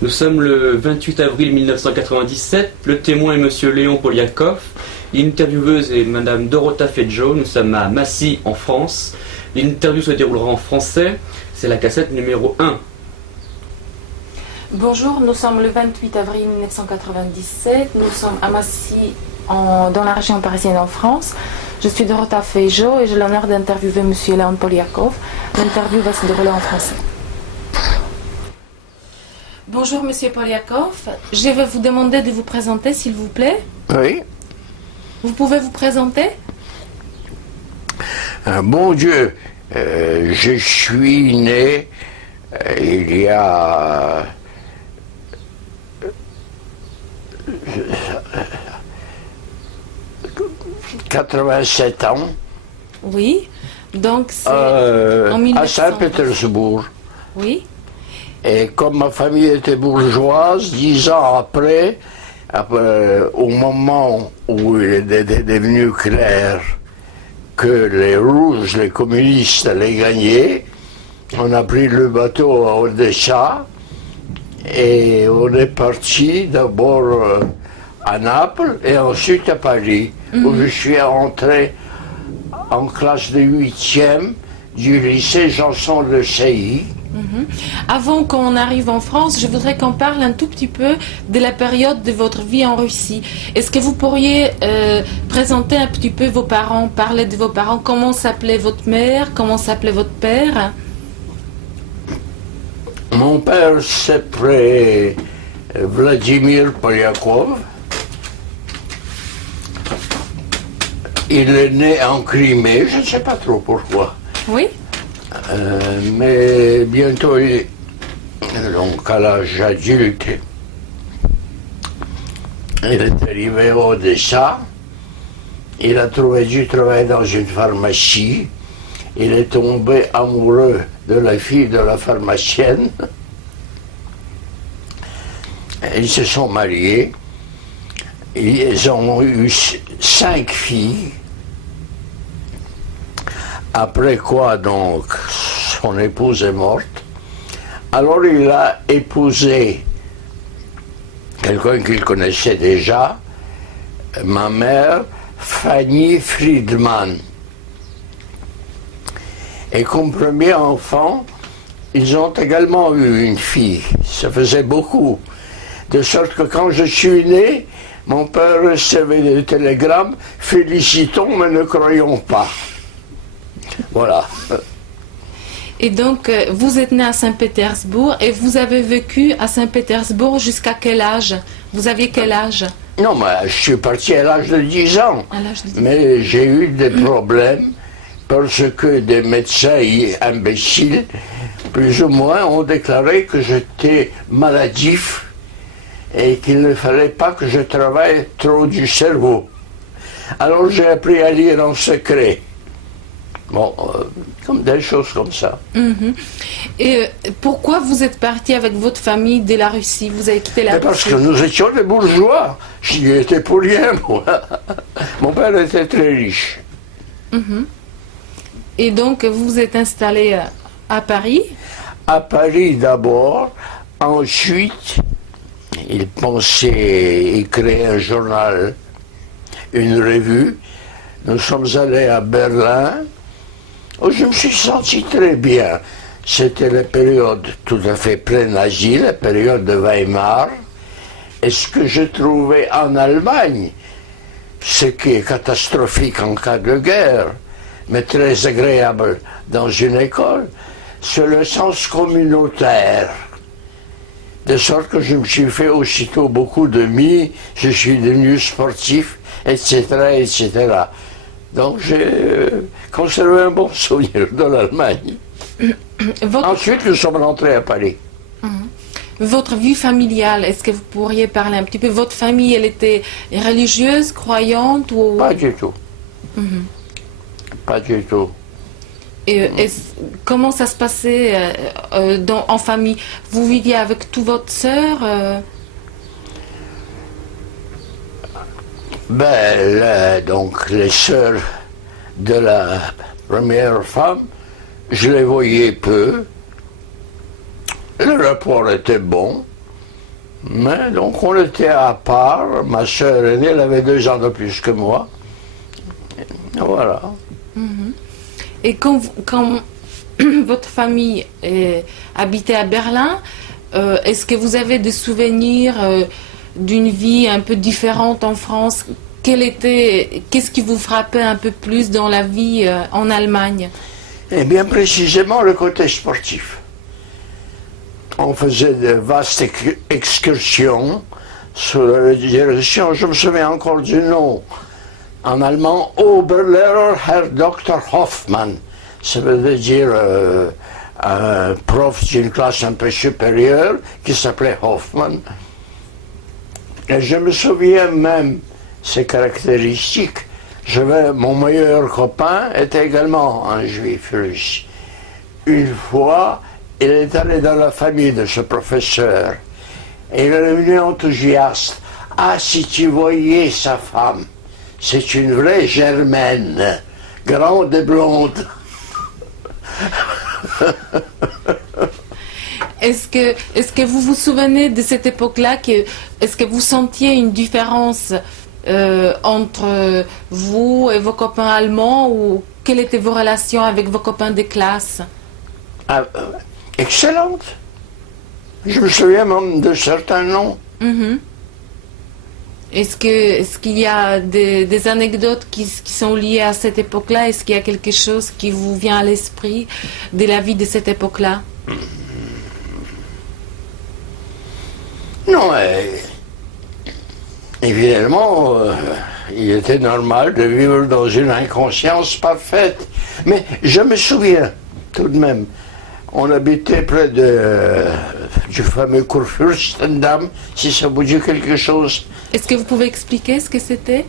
Nous sommes le 28 avril 1997. Le témoin est Monsieur Léon Poliakov. L'intervieweuse est Madame Dorota Fejo. Nous sommes à Massy, en France. L'interview se déroulera en français. C'est la cassette numéro 1. Bonjour, nous sommes le 28 avril 1997. Nous sommes à Massy, dans la région parisienne en France. Je suis Dorota Fejo et j'ai l'honneur d'interviewer Monsieur Léon Poliakov. L'interview va se dérouler en français. Bonjour Monsieur Poliakov, je vais vous demander de vous présenter s'il vous plaît. Oui. Vous pouvez vous présenter? Bon Dieu, je suis né il y a 87 ans. Oui, donc c'est en à 1900. Saint-Pétersbourg. Oui. Et comme ma famille était bourgeoise, 10 ans après, au moment où il était devenu clair que les rouges, les communistes, allaient gagner, on a pris le bateau à Odessa et on est parti d'abord à Naples et ensuite à Paris, où je suis entré en classe de 8e du lycée Janson de Sailly. Avant qu'on arrive en France, je voudrais qu'on parle un tout petit peu de la période de votre vie en Russie. Est-ce que vous pourriez présenter un petit peu vos parents, parler de vos parents? Comment s'appelait votre mère? Comment s'appelait votre père? Mon père s'appelait Vladimir Poliakov. Il est né en Crimée, je ne sais pas trop pourquoi. Oui. Mais bientôt, donc à l'âge adulte, il est arrivé à Odessa. Il a trouvé du travail dans une pharmacie. Il est tombé amoureux de la fille de la pharmacienne. Ils se sont mariés. Ils ont eu 5 filles. Après quoi, donc, son épouse est morte. Alors il a épousé quelqu'un qu'il connaissait déjà, ma mère, Fanny Friedman. Et comme premier enfant, ils ont également eu une fille. Ça faisait beaucoup. De sorte que quand je suis né, mon père recevait des télégrammes « Félicitons, mais ne croyons pas ». Voilà. Et donc, vous êtes né à Saint-Pétersbourg et vous avez vécu à Saint-Pétersbourg jusqu'à quel âge? Vous aviez quel âge? Non, mais je suis parti à l'âge de 10 ans. À l'âge de 10 ans. Mais j'ai eu des problèmes parce que des médecins imbéciles, plus ou moins, ont déclaré que j'étais maladif et qu'il ne fallait pas que je travaille trop du cerveau. Alors j'ai appris à lire en secret. Bon, comme des choses comme ça. Et pourquoi vous êtes parti avec votre famille de la Russie? Vous avez quitté la Mais parce Russie? que nous étions des bourgeois. Je n'y étais pour rien, moi. Mon père était très riche. Et donc, vous vous êtes installé à Paris? À Paris d'abord. Ensuite, il pensait créer un journal, une revue. Nous sommes allés à Berlin. Oh, je me suis senti très bien. C'était la période tout à fait pré-nazie, la période de Weimar. Et ce que je trouvais en Allemagne, ce qui est catastrophique en cas de guerre, mais très agréable dans une école, c'est le sens communautaire. De sorte que je me suis fait aussitôt beaucoup d'amis, je suis devenu sportif, etc., etc. Donc j'ai conservé un bon souvenir de l'Allemagne. Ensuite, nous sommes rentrés à Paris. Votre vie familiale, est-ce que vous pourriez parler un petit peu? Votre famille, elle était religieuse, croyante ou... Pas du tout. Pas du tout. Et comment ça se passait en famille? Vous viviez avec toute votre sœur? Ben, là, donc, les sœurs de la première femme, je les voyais peu. Le rapport était bon. Mais donc on était à part, ma sœur aînée, elle avait 2 ans de plus que moi. Voilà. Et quand, quand votre famille habitait à Berlin, est-ce que vous avez des souvenirs d'une vie un peu différente en France? Qu'est-ce qui vous frappait un peu plus dans la vie en Allemagne? Et bien précisément le côté sportif. On faisait de vastes excursions sous la direction, je me souviens encore du nom, en allemand, Oberlehrer Herr Dr. Hoffmann. Ça veut dire un prof d'une classe un peu supérieure qui s'appelait Hoffmann. Et je me souviens même ses caractéristiques. Mon meilleur copain était également un juif russe. Une fois, il est allé dans la famille de ce professeur et il est devenu enthousiaste. Ah, si tu voyais sa femme, c'est une vraie Germaine, grande et blonde. Est-ce que vous vous souvenez de cette époque-là, est-ce que vous sentiez une différence entre vous et vos copains allemands, ou quelles étaient vos relations avec vos copains de classe? Excellente. Je me souviens même de certains noms. Est-ce qu'il y a des anecdotes qui sont liées à cette époque-là? Est-ce qu'il y a quelque chose qui vous vient à l'esprit de la vie de cette époque-là? Non, évidemment, il était normal de vivre dans une inconscience parfaite. Mais je me souviens, tout de même, on habitait près du fameux Kurfürstendamm, si ça vous dit quelque chose. Est-ce que vous pouvez expliquer ce que c'était?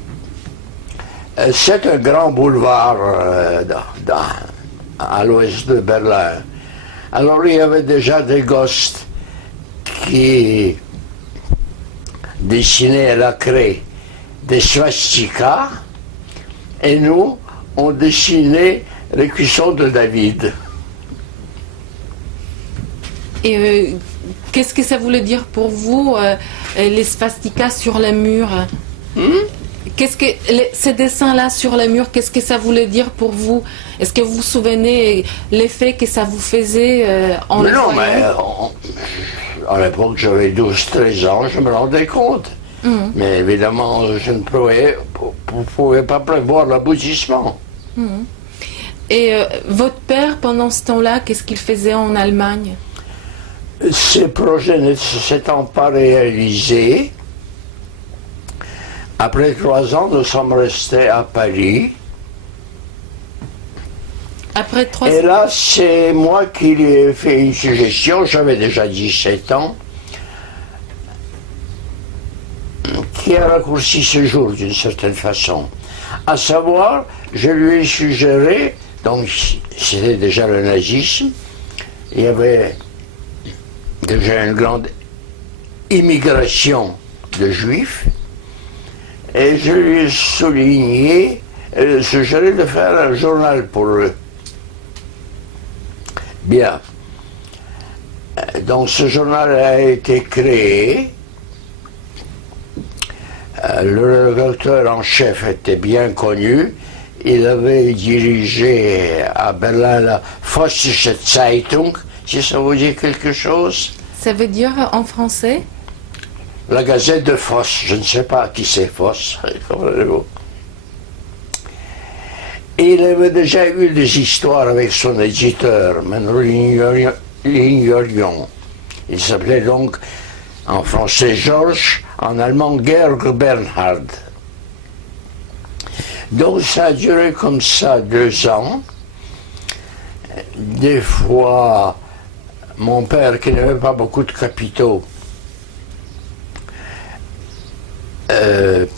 C'est un grand boulevard à l'ouest de Berlin. Alors il y avait déjà des gosses qui dessinaient à la craie des swastikas, et nous, on dessinait les cuissons de David. Et qu'est-ce que ça voulait dire pour vous, les swastikas sur les murs? Ces dessins-là sur les murs, qu'est-ce que ça voulait dire pour vous? Est-ce que vous vous souvenez l'effet que ça vous faisait en le voyant? Non, mais à l'époque, j'avais 12-13 ans, je me rendais compte. Mais évidemment, je ne pouvais pas prévoir l'aboutissement. Et votre père, pendant ce temps-là, qu'est-ce qu'il faisait en Allemagne? Ces projets ne s'étant pas réalisés, après 3 ans, nous sommes restés à Paris. Après 3 Et là, c'est moi qui lui ai fait une suggestion, j'avais déjà 17 ans, qui a raccourci ce jour d'une certaine façon. À savoir, je lui ai suggéré, donc c'était déjà le nazisme, il y avait déjà une grande immigration de juifs, et je lui ai suggéré de faire un journal pour eux. Bien. Donc ce journal a été créé. Le rédacteur en chef était bien connu. Il avait dirigé à Berlin la Vossische Zeitung, si ça vous dit quelque chose. Ça veut dire en français? La Gazette de Voss, je ne sais pas qui c'est Voss. Il avait déjà eu des histoires avec son éditeur, mais nous l'ignorions. Il s'appelait donc en français Georges, en allemand Georg Bernhard. Donc ça a duré comme ça 2 ans. Des fois, mon père, qui n'avait pas beaucoup de capitaux,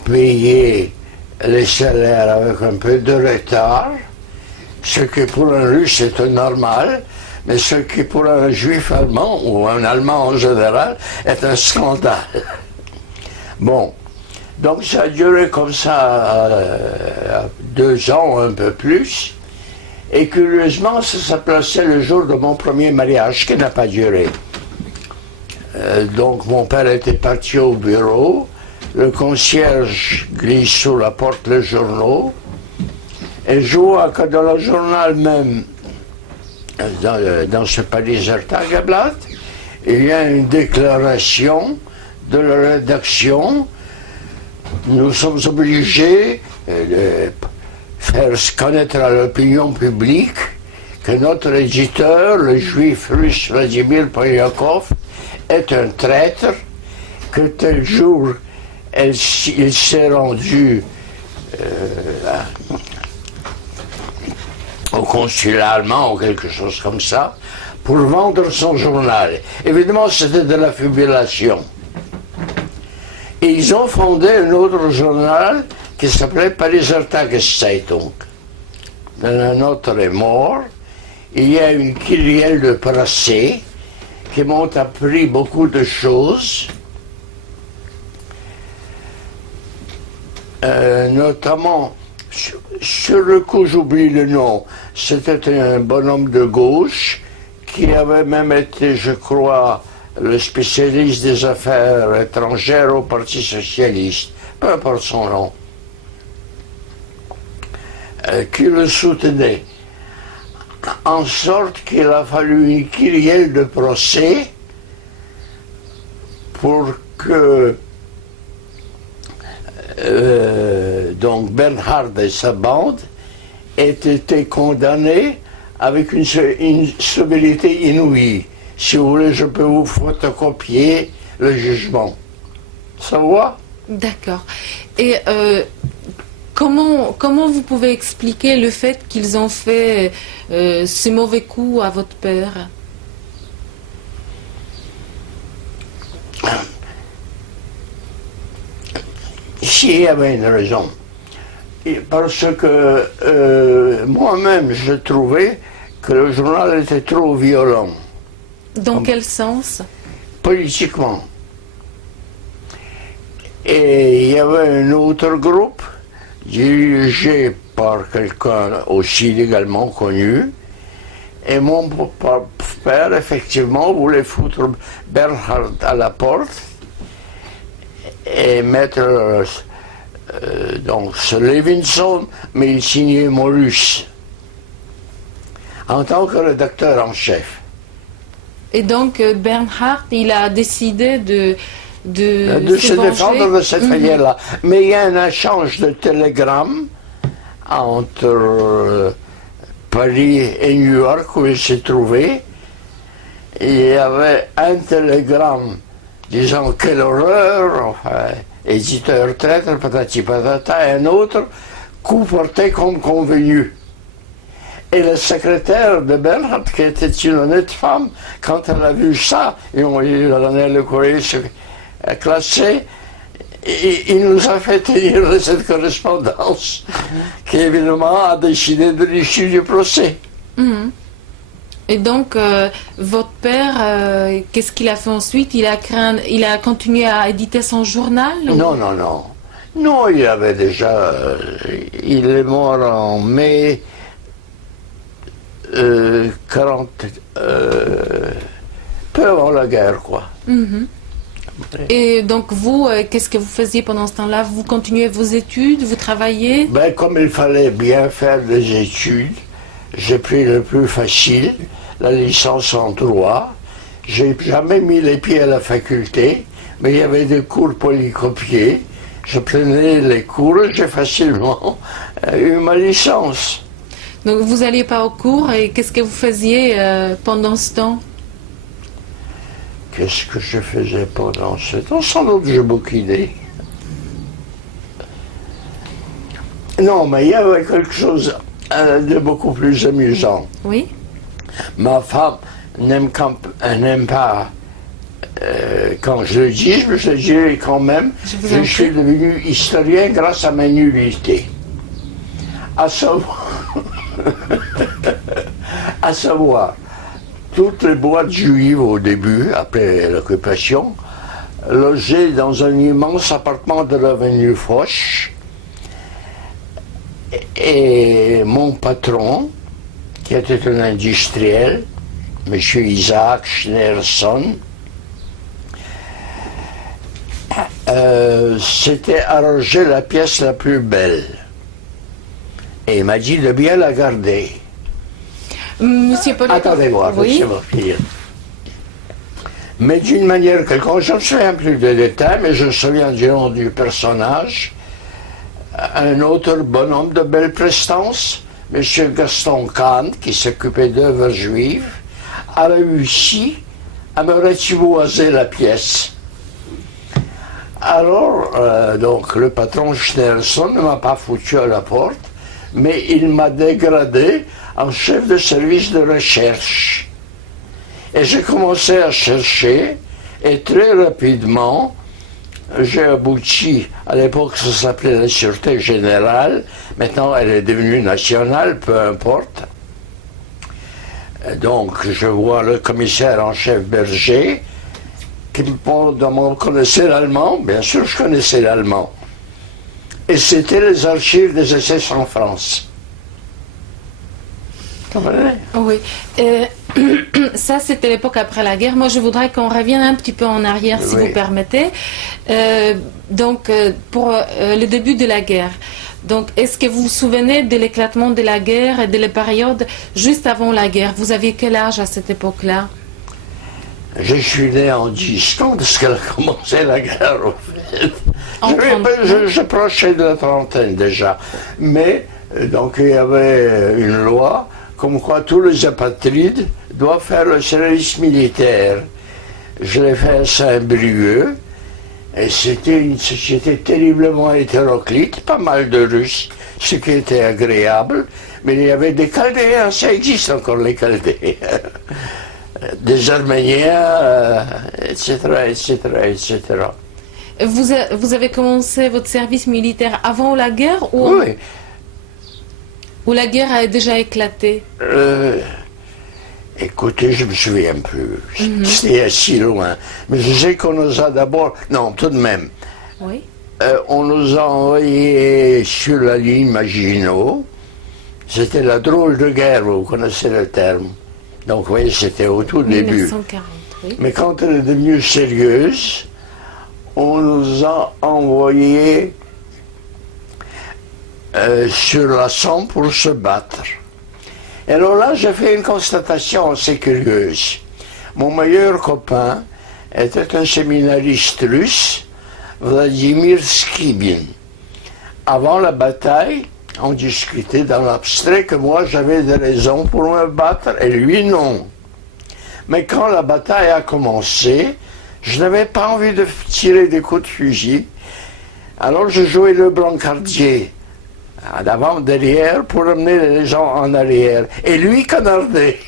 payait les salaires avec un peu de retard, ce qui pour un russe est normal, mais ce qui pour un juif allemand, ou un allemand en général, est un scandale. Bon, donc ça a duré comme ça 2 ans, un peu plus, et curieusement, ça s'est placé le jour de mon premier mariage, qui n'a pas duré. Donc mon père était parti au bureau, le concierge glisse sous la porte les journaux, et je vois que dans le journal même, dans ce Pariser Tageblatt, il y a une déclaration de la rédaction. Nous sommes obligés de faire connaître à l'opinion publique que notre éditeur, le juif russe Vladimir Polyakov, est un traître, que tel jour il s'est rendu au consulat allemand ou quelque chose comme ça, pour vendre son journal. Évidemment, c'était de la fabulation. Et ils ont fondé un autre journal qui s'appelait Pariser Tageszeitung. Notre est mort. Il y a une kyrielle de procès qui m'ont appris beaucoup de choses, notamment, sur le coup j'oublie le nom, c'était un bonhomme de gauche qui avait même été, je crois, le spécialiste des affaires étrangères au Parti socialiste, peu importe son nom, qui le soutenait. En sorte qu'il a fallu une kyrielle de procès pour que donc Bernhard et sa bande aient été condamnés avec une sévérité inouïe. Si vous voulez, je peux vous photocopier le jugement. Ça va? D'accord. Et comment vous pouvez expliquer le fait qu'ils ont fait ce mauvais coup à votre père? Ici, il y avait une raison. Parce que moi-même, je trouvais que le journal était trop violent. Dans quel sens? Politiquement. Et il y avait un autre groupe dirigé par quelqu'un aussi légalement connu, et mon père, effectivement, voulait foutre Bernhard à la porte et mettre donc ce Levinson, mais il signait Morus en tant que rédacteur en chef. Et donc Bernhard, il a décidé de se défendre de cette manière-là. Mais il y a un échange de télégrammes entre Paris et New York où il s'est trouvé. Il y avait un télégramme disant quelle horreur, enfin, éditeur traître, patati patata, et un autre coup porté comme convenu. Et le secrétaire de Bernhard, qui était une honnête femme, quand elle a vu ça, et on le courrier classé, il nous a fait tenir cette correspondance, qui évidemment a décidé de l'issue du procès. Et donc, votre père, qu'est-ce qu'il a fait ensuite? Il a continué à éditer son journal? Non. Non, il avait déjà... il est mort en mai 40... peu avant la guerre, quoi. Et donc vous, qu'est-ce que vous faisiez pendant ce temps-là? Vous continuez vos études, vous travaillez? Ben, comme il fallait bien faire des études, j'ai pris le plus facile, la licence en droit. J'ai jamais mis les pieds à la faculté, mais il y avait des cours polycopiés. Je prenais les cours et j'ai facilement eu ma licence. Donc vous n'alliez pas au cours, et qu'est-ce que vous faisiez pendant ce temps? Qu'est-ce que je faisais pendant ce temps? Sans doute je bouquinais. Non, mais il y avait quelque chose de beaucoup plus amusant. Oui. Ma femme n'aime pas, quand je le dis, je le dirai quand même, je suis devenu historien grâce à ma nullité. À savoir, toutes les boîtes juives au début, après l'occupation, logeaient dans un immense appartement de l'avenue Foch. Et mon patron, qui était un industriel, M. Isaac Schneerson, C'était arranger la pièce la plus belle. Et il m'a dit de bien la garder. Monsieur Poliakov, Attendez voir, oui. laissez-moi finir. Mais d'une manière quelconque, je ne me souviens plus des détails, mais je me souviens du nom du personnage. Un autre bonhomme de belle prestance, M. Gaston Kahn, qui s'occupait d'œuvres juives, a réussi à me ratiboiser la pièce. Alors, donc, le patron Schneerson ne m'a pas foutu à la porte, mais il m'a dégradé en chef de service de recherche. Et j'ai commencé à chercher, et très rapidement, j'ai abouti, à l'époque ça s'appelait la Sûreté Générale, maintenant elle est devenue nationale, peu importe. Donc je vois le commissaire en chef Berger, qui me demande, connaissez l'allemand? Bien sûr je connaissais l'allemand. Et c'était les archives des SS en France. Comprenez? Oui. Ça, c'était l'époque après la guerre. Moi, je voudrais qu'on revienne un petit peu en arrière, si Oui. vous permettez. Pour le début de la guerre. Donc, est-ce que vous vous souvenez de l'éclatement de la guerre et de la période juste avant la guerre? Vous aviez quel âge à cette époque-là? Je suis né en 10 ans, parce qu'elle a commencé la guerre, au fait. En 39. Je prochais de la trentaine déjà. Mais, donc, il y avait une loi comme quoi tous les apatrides doivent faire le service militaire. Je l'ai fait à Saint-Brieuc, et c'était une société terriblement hétéroclite, pas mal de Russes, ce qui était agréable, mais il y avait des Chaldéens, ça existe encore les Chaldéens, des Arméniens, etc., etc., etc. Vous avez commencé votre service militaire avant la guerre Oui. ou la guerre a déjà éclaté? Écoutez, je ne me souviens plus. C'était si loin. Mais je sais qu'on nous a d'abord... Non, tout de même. Oui. On nous a envoyés sur la ligne Maginot. C'était la drôle de guerre, vous connaissez le terme. Donc, vous voyez, c'était au tout début. 1940, oui. Mais quand elle est devenue sérieuse, on nous a envoyés sur la Somme pour se battre. Et alors là, j'ai fait une constatation assez curieuse. Mon meilleur copain était un séminariste russe, Vladimir Skibin. Avant la bataille, on discutait dans l'abstrait que moi j'avais des raisons pour me battre et lui non. Mais quand la bataille a commencé, je n'avais pas envie de tirer des coups de fusil. Alors je jouais le brancardier, d'avant, derrière, pour amener les gens en arrière. Et lui canardait.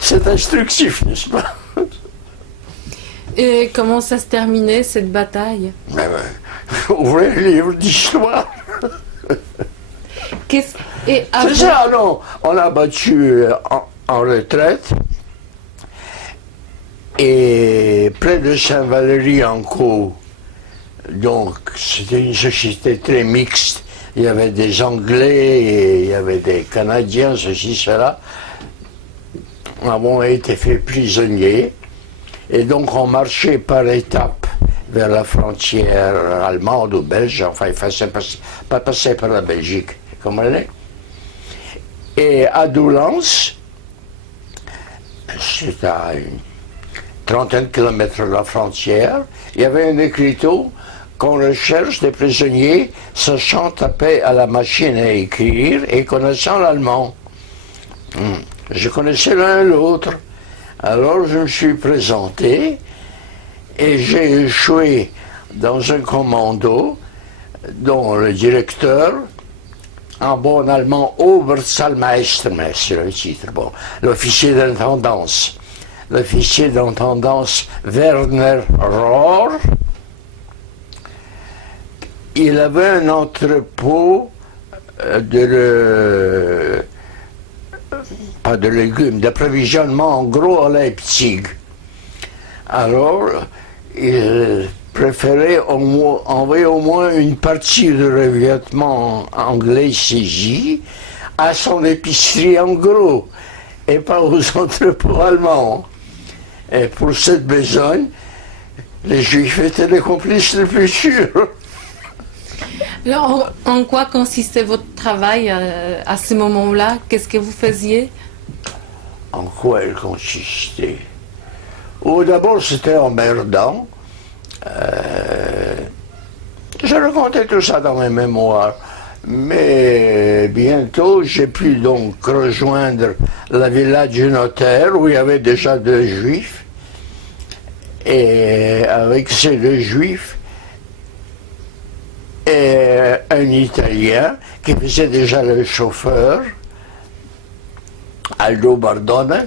C'est instructif, n'est-ce pas? Et comment ça se terminait, cette bataille? Ouvrez le livre d'histoire. Et C'est ça, non. On a battu en retraite. Et près de Saint-Valery-en-Caux, donc c'était une société très mixte. Il y avait des Anglais et il y avait des Canadiens, ceci, cela. Nous avons été faits prisonniers. Et donc on marchait par étapes vers la frontière allemande ou belge. Enfin, il fallait pas passer par la Belgique, comme elle est. Et à Doullens, c'est à une trentaine de kilomètres de la frontière, il y avait un écriteau qu'on recherche des prisonniers sachant taper à la machine à écrire et connaissant l'allemand. Je connaissais l'un et l'autre. Alors je me suis présenté et j'ai échoué dans un commando dont le directeur, en bon allemand, Obersalmeister, c'est le titre, bon, l'officier d'intendance. L'officier d'intendance Werner Rohr, il avait un entrepôt pas de légumes, d'approvisionnement en gros à Leipzig. Alors, il préférait envoyer au moins une partie du revêtement anglais saisi à son épicerie en gros et pas aux entrepôts allemands. Et pour cette besogne, Les Juifs étaient les complices les plus sûrs. Alors, en quoi consistait votre travail à ce moment-là? Qu'est-ce que vous faisiez? En quoi elle consistait? Oh, d'abord, c'était emmerdant. Je racontais tout ça dans mes mémoires. Mais bientôt, j'ai pu donc rejoindre la villa du notaire où il y avait déjà 2 Juifs. Et avec ces 2 Juifs, et un Italien qui faisait déjà le chauffeur, Aldo Bardone.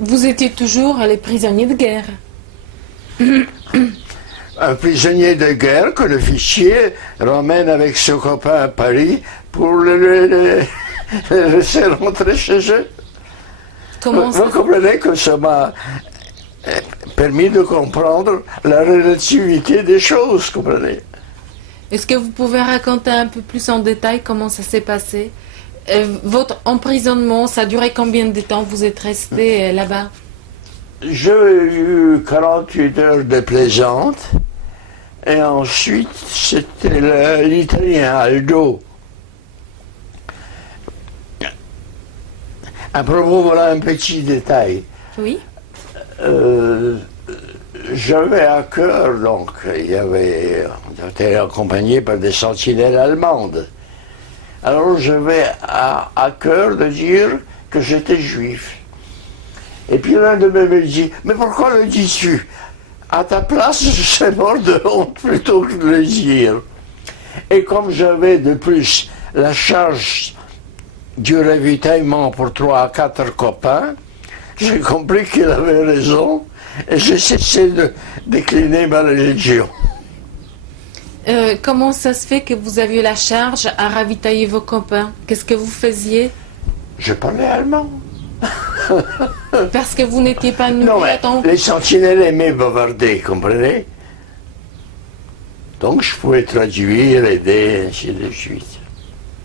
Vous étiez toujours les prisonniers de guerre. Un prisonnier de guerre que le fichier ramène avec ses copains à Paris pour le laisser rentrer chez eux. Vous comprenez que ça m'a permis de comprendre la relativité des choses, comprenez? Est-ce que vous pouvez raconter un peu plus en détail comment ça s'est passé? Votre emprisonnement, ça a duré combien de temps vous êtes resté là-bas? J'ai eu 48 heures de plaisante et ensuite c'était l'Italien Aldo. À propos, voilà un petit détail. Oui. J'avais à cœur, donc, on était accompagné par des sentinelles allemandes. Alors j'avais à cœur de dire que j'étais juif. Et puis l'un de mes me dit, mais pourquoi le dis-tu? À ta place, je serais mort de honte plutôt que de le dire. Et comme j'avais de plus la charge du ravitaillement pour 3 à 4 copains, j'ai compris qu'il avait raison et j'ai cessé de décliner ma religion. Comment ça se fait que vous aviez la charge à ravitailler vos copains? Qu'est-ce que vous faisiez? Je parlais allemand. Parce que vous n'étiez pas nourri. Non, mais les sentinelles aimaient bavarder, comprenez? Donc je pouvais traduire, aider, ainsi de suite.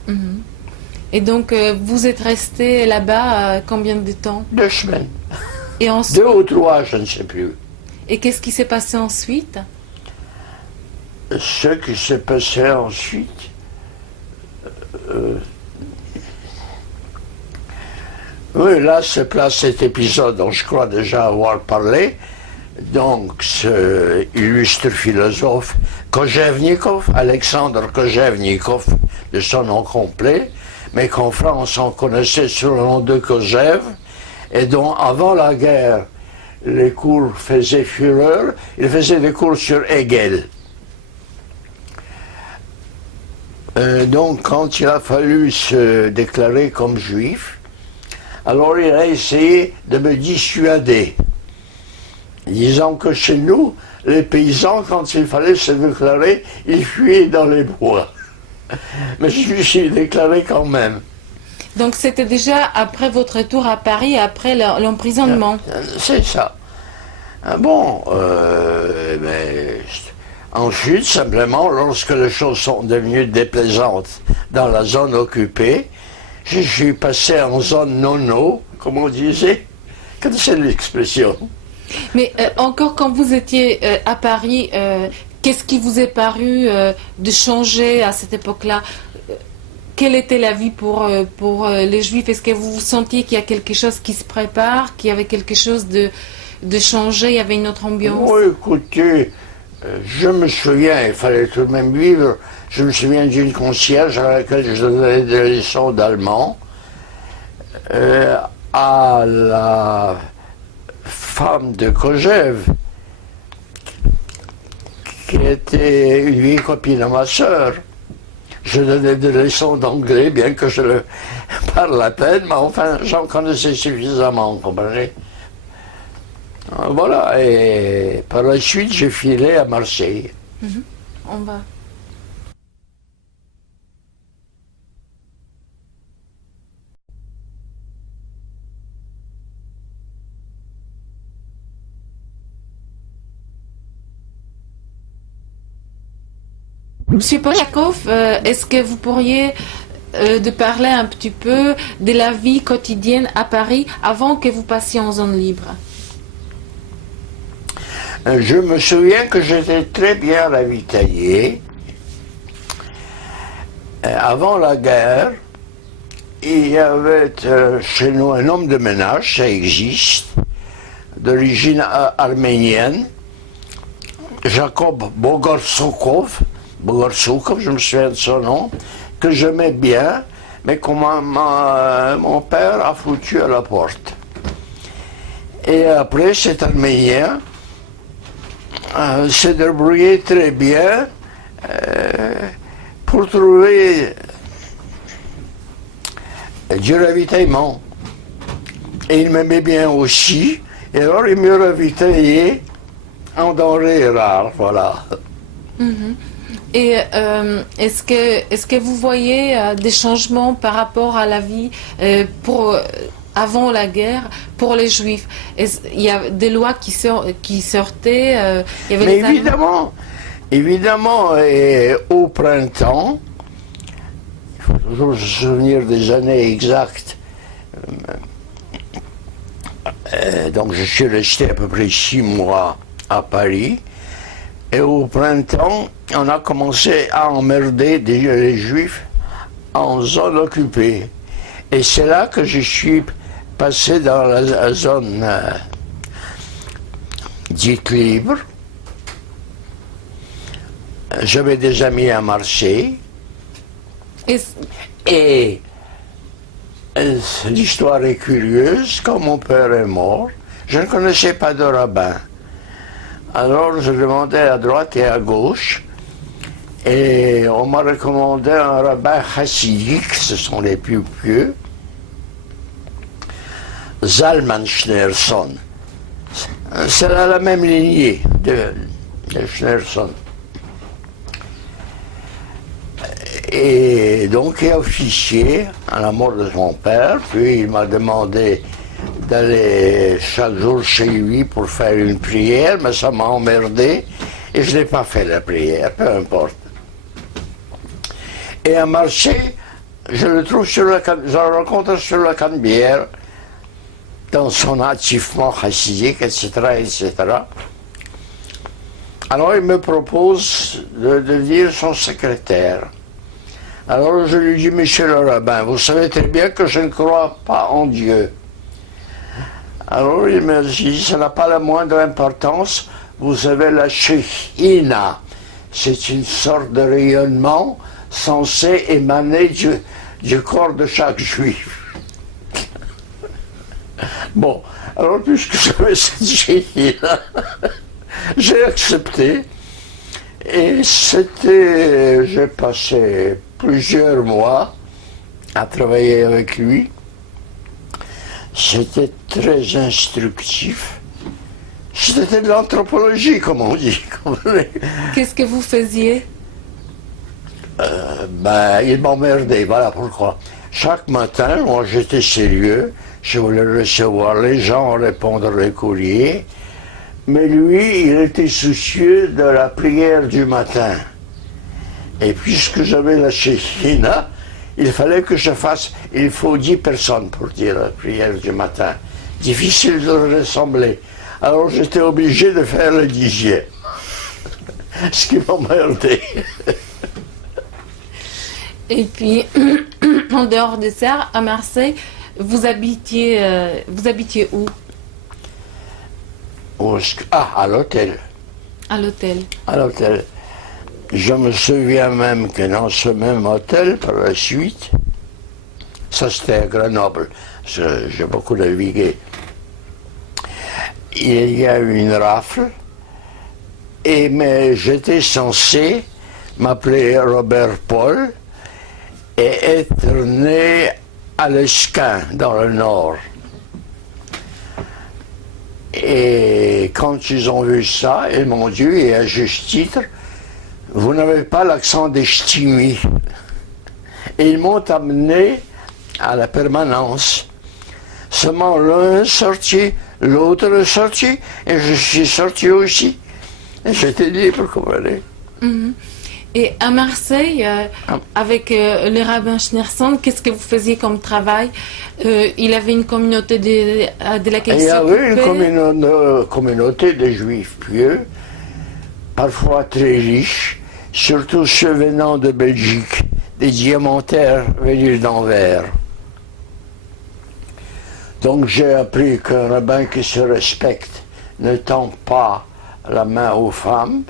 Mhm. Et donc vous êtes resté là-bas combien de temps? 2 semaines. Et ensuite... 2 ou 3, je ne sais plus. Et qu'est-ce qui s'est passé ensuite? Ce qui s'est passé ensuite, oui, là se place cet épisode dont je crois déjà avoir parlé. Donc, ce illustre philosophe Kojevnikov, Alexandre Kojevnikov, de son nom complet, mais qu'en France on connaissait sous le nom de Kojève, et dont avant la guerre les cours faisaient fureur, il faisait des cours sur Hegel. Donc, quand il a fallu se déclarer comme juif, alors il a essayé de me dissuader, disant que chez nous, les paysans, quand il fallait se déclarer, ils fuyaient dans les bois. Mais je me suis déclaré quand même. Donc c'était déjà après votre retour à Paris, après l'emprisonnement. C'est ça. Bon, mais ensuite, simplement, lorsque les choses sont devenues déplaisantes dans la zone occupée, je suis passé en zone nono, comme on disait. C'est l'expression. Mais encore quand vous étiez à Paris, qu'est-ce qui vous est paru de changer à cette époque-là? Quelle était la vie pour les Juifs? Est-ce que vous sentiez qu'il y a quelque chose qui se prépare, qu'il y avait quelque chose de changé, il y avait une autre ambiance? Oui, écoutez, je me souviens, il fallait tout de même vivre, je me souviens d'une concierge à laquelle je donnais des leçons d'allemand, à la femme de Kojève, qui était une vieille copine à ma sœur. Je donnais des leçons d'anglais, bien que je le parle à peine, mais enfin, j'en connaissais suffisamment, vous comprenez? Voilà, et par la suite, j'ai filé à Marseille. On va. Monsieur Polyakov, est-ce que vous pourriez de parler un petit peu de la vie quotidienne à Paris avant que vous passiez en zone libre. Je me souviens que j'étais très bien ravitaillé. Avant la guerre, il y avait chez nous un homme de ménage, ça existe, d'origine arménienne, Jacob Bogorsukov, je me souviens de son nom, que j'aimais bien, mais que mon père a foutu à la porte. Et après, cet Arménien s'est débrouillé très bien pour trouver du ravitaillement. Et il m'aimait bien aussi, et alors il me ravitaillait en denrées rares, voilà. Et est-ce que vous voyez des changements par rapport à la vie avant la guerre pour les Juifs? Il y a des lois qui sortaient. Il y avait mais évidemment, et au printemps, il faut toujours se souvenir des années exactes. Donc je suis resté à peu près 6 mois à Paris. Et au printemps, on a commencé à emmerder les Juifs en zone occupée. Et c'est là que je suis passé dans la zone dite libre. J'avais des amis à Marseille. Et l'histoire est curieuse. Quand mon père est mort, je ne connaissais pas de rabbin. Alors je demandais à droite et à gauche, et on m'a recommandé un rabbin chassidique, ce sont les plus pieux, Zalman Schneerson. C'est la même lignée de Schneerson. Et donc il a officié à la mort de son père, puis il m'a demandé d'aller chaque jour chez lui pour faire une prière, mais ça m'a emmerdé et je n'ai pas fait la prière, peu importe. Et à Marseille, je le rencontre sur la Canebière, dans son atchifement chassidique, etc., etc. Alors il me propose de devenir son secrétaire. Alors je lui dis, monsieur le rabbin, vous savez très bien que je ne crois pas en Dieu. Alors il m'a dit, ça n'a pas la moindre importance, vous avez la Shekhinah. C'est une sorte de rayonnement censé émaner du corps de chaque juif. Bon, alors puisque j'avais cette Shekhinah, j'ai accepté. Et j'ai passé plusieurs mois à travailler avec lui. C'était très instructif. C'était de l'anthropologie, comme on dit. Qu'est-ce que vous faisiez? Il m'emmerdait, voilà pourquoi. Chaque matin, moi j'étais sérieux, je voulais recevoir les gens, répondre les courriers, mais lui, il était soucieux de la prière du matin. Et puisque j'avais la Shekhinah, il fallait que je fasse, il faut 10 personnes pour dire la prière du matin. Difficile de le ressembler. Alors j'étais obligé de faire le 10e. Ce qui m'emmerdait. Et puis, en dehors de ça, à Marseille, vous habitiez où? À l'hôtel. À l'hôtel. À l'hôtel. Je me souviens même que dans ce même hôtel, par la suite, ça c'était à Grenoble, j'ai beaucoup navigué, il y a eu une rafle, mais j'étais censé m'appeler Robert Paul et être né à l'Esquin, dans le Nord. Et quand ils ont vu ça, ils m'ont dit, et à juste titre, vous n'avez pas l'accent des ch'tis. Et ils m'ont amené à la permanence. Seulement l'un est sorti, l'autre est sorti, et je suis sorti aussi. Et j'étais libre comme elle est. Et à Marseille, avec le rabbin Schneerson, qu'est-ce que vous faisiez comme travail? Il avait une communauté de laquelle Il y avait une s'occupait. communauté de juifs pieux, parfois très riches, surtout ceux venant de Belgique, des diamantaires venus d'Anvers. Donc j'ai appris qu'un rabbin qui se respecte ne tend pas la main aux femmes,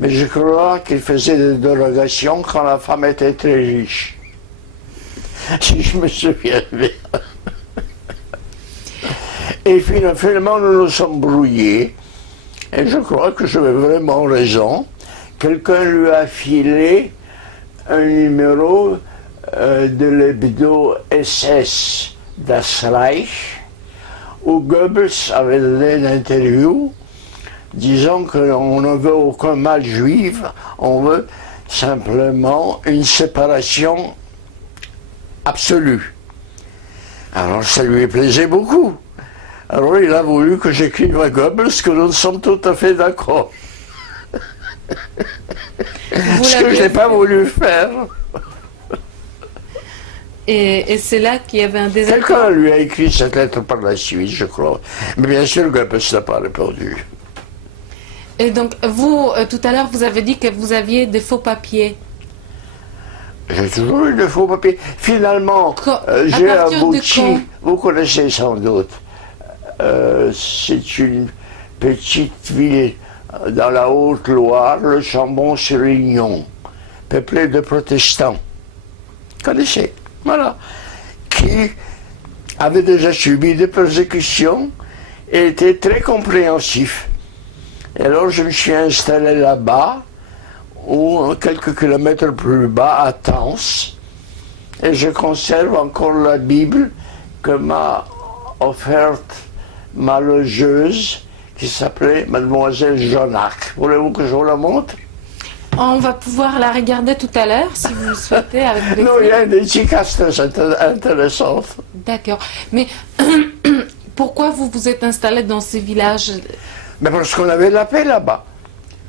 mais je crois qu'il faisait des dérogations quand la femme était très riche. Si je me souviens bien. Et finalement, nous nous sommes brouillés, et je crois que j'avais vraiment raison. Quelqu'un lui a filé un numéro de l'hebdo SS Das Reich, où Goebbels avait donné une interview disant qu'on ne veut aucun mal juif, on veut simplement une séparation absolue. Alors ça lui plaisait beaucoup. Alors il a voulu que j'écrive à Goebbels que nous sommes tout à fait d'accord. Ce que je n'ai pas voulu faire. Et c'est là qu'il y avait un désaccord. Quelqu'un lui a écrit cette lettre par la suite, je crois. Mais bien sûr, Goebbels n'a pas répondu. Et donc, vous, tout à l'heure, vous avez dit que vous aviez des faux papiers. J'ai toujours eu de faux papiers. Finalement, À j'ai partir de abouti, quand? vous connaissez sans doute, c'est une petite ville dans la Haute-Loire, le Chambon-sur-Lignon, peuplée de protestants. Vous connaissez, voilà. Qui avait déjà subi des persécutions et était très compréhensif. Et alors je me suis installé là-bas, ou quelques kilomètres plus bas, à Tens, et je conserve encore la Bible que m'a offerte ma logeuse, qui s'appelait Mademoiselle Jonac. Voulez-vous que je vous la montre? On va pouvoir la regarder tout à l'heure, si vous le souhaitez. Avec Non, il y a des dédicaces très intéressantes. D'accord. Mais pourquoi vous vous êtes installé dans ces villages? Mais parce qu'on avait la paix là-bas.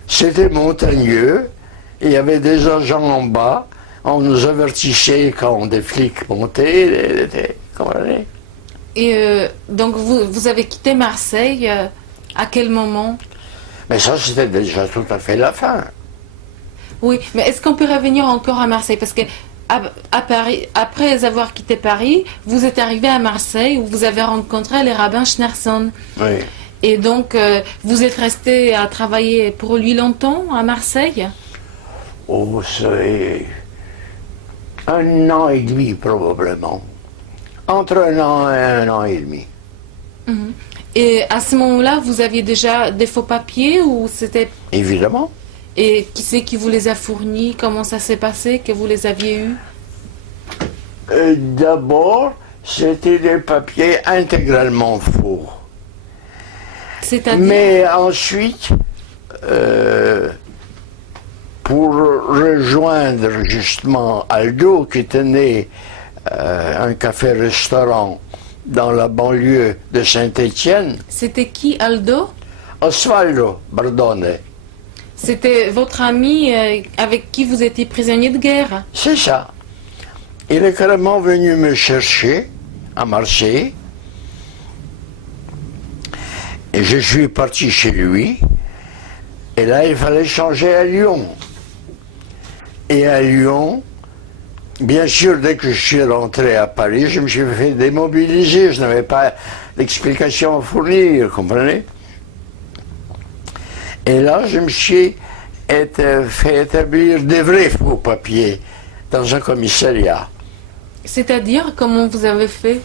C'était montagneux, il y avait des agents en bas, on nous avertissait quand des flics montaient, comprenez? Et donc vous avez quitté Marseille à quel moment? Mais ça, c'était déjà tout à fait la fin. Oui, mais est-ce qu'on peut revenir encore à Marseille? Parce que à Paris, après avoir quitté Paris, vous êtes arrivé à Marseille où vous avez rencontré les rabbins Schneerson. Oui. Et donc, vous êtes resté à travailler pour lui longtemps à Marseille? Oh, c'est 1 an et demi probablement. Entre 1 an et 1 an et demi. Mhm. Et à ce moment-là, vous aviez déjà des faux papiers ou c'était... Évidemment. Et qui c'est qui vous les a fournis? Comment ça s'est passé que vous les aviez eus? D'abord, c'était des papiers intégralement faux. C'est-à-dire... Mais ensuite, pour rejoindre justement Aldo, qui tenait un café-restaurant dans la banlieue de Saint-Étienne, C'était qui, Aldo? Osvaldo Bardone, C'était votre ami avec qui vous étiez prisonnier de guerre? c'est ça. Il est carrément venu me chercher à Marseille. Et je suis parti chez lui, et là il fallait changer à Lyon. Et à Lyon, bien sûr, dès que je suis rentré à Paris, je me suis fait démobiliser, je n'avais pas d'explication à fournir, comprenez? Et là, je me suis fait établir des vrais faux papiers dans un commissariat. C'est-à-dire, comment vous avez fait?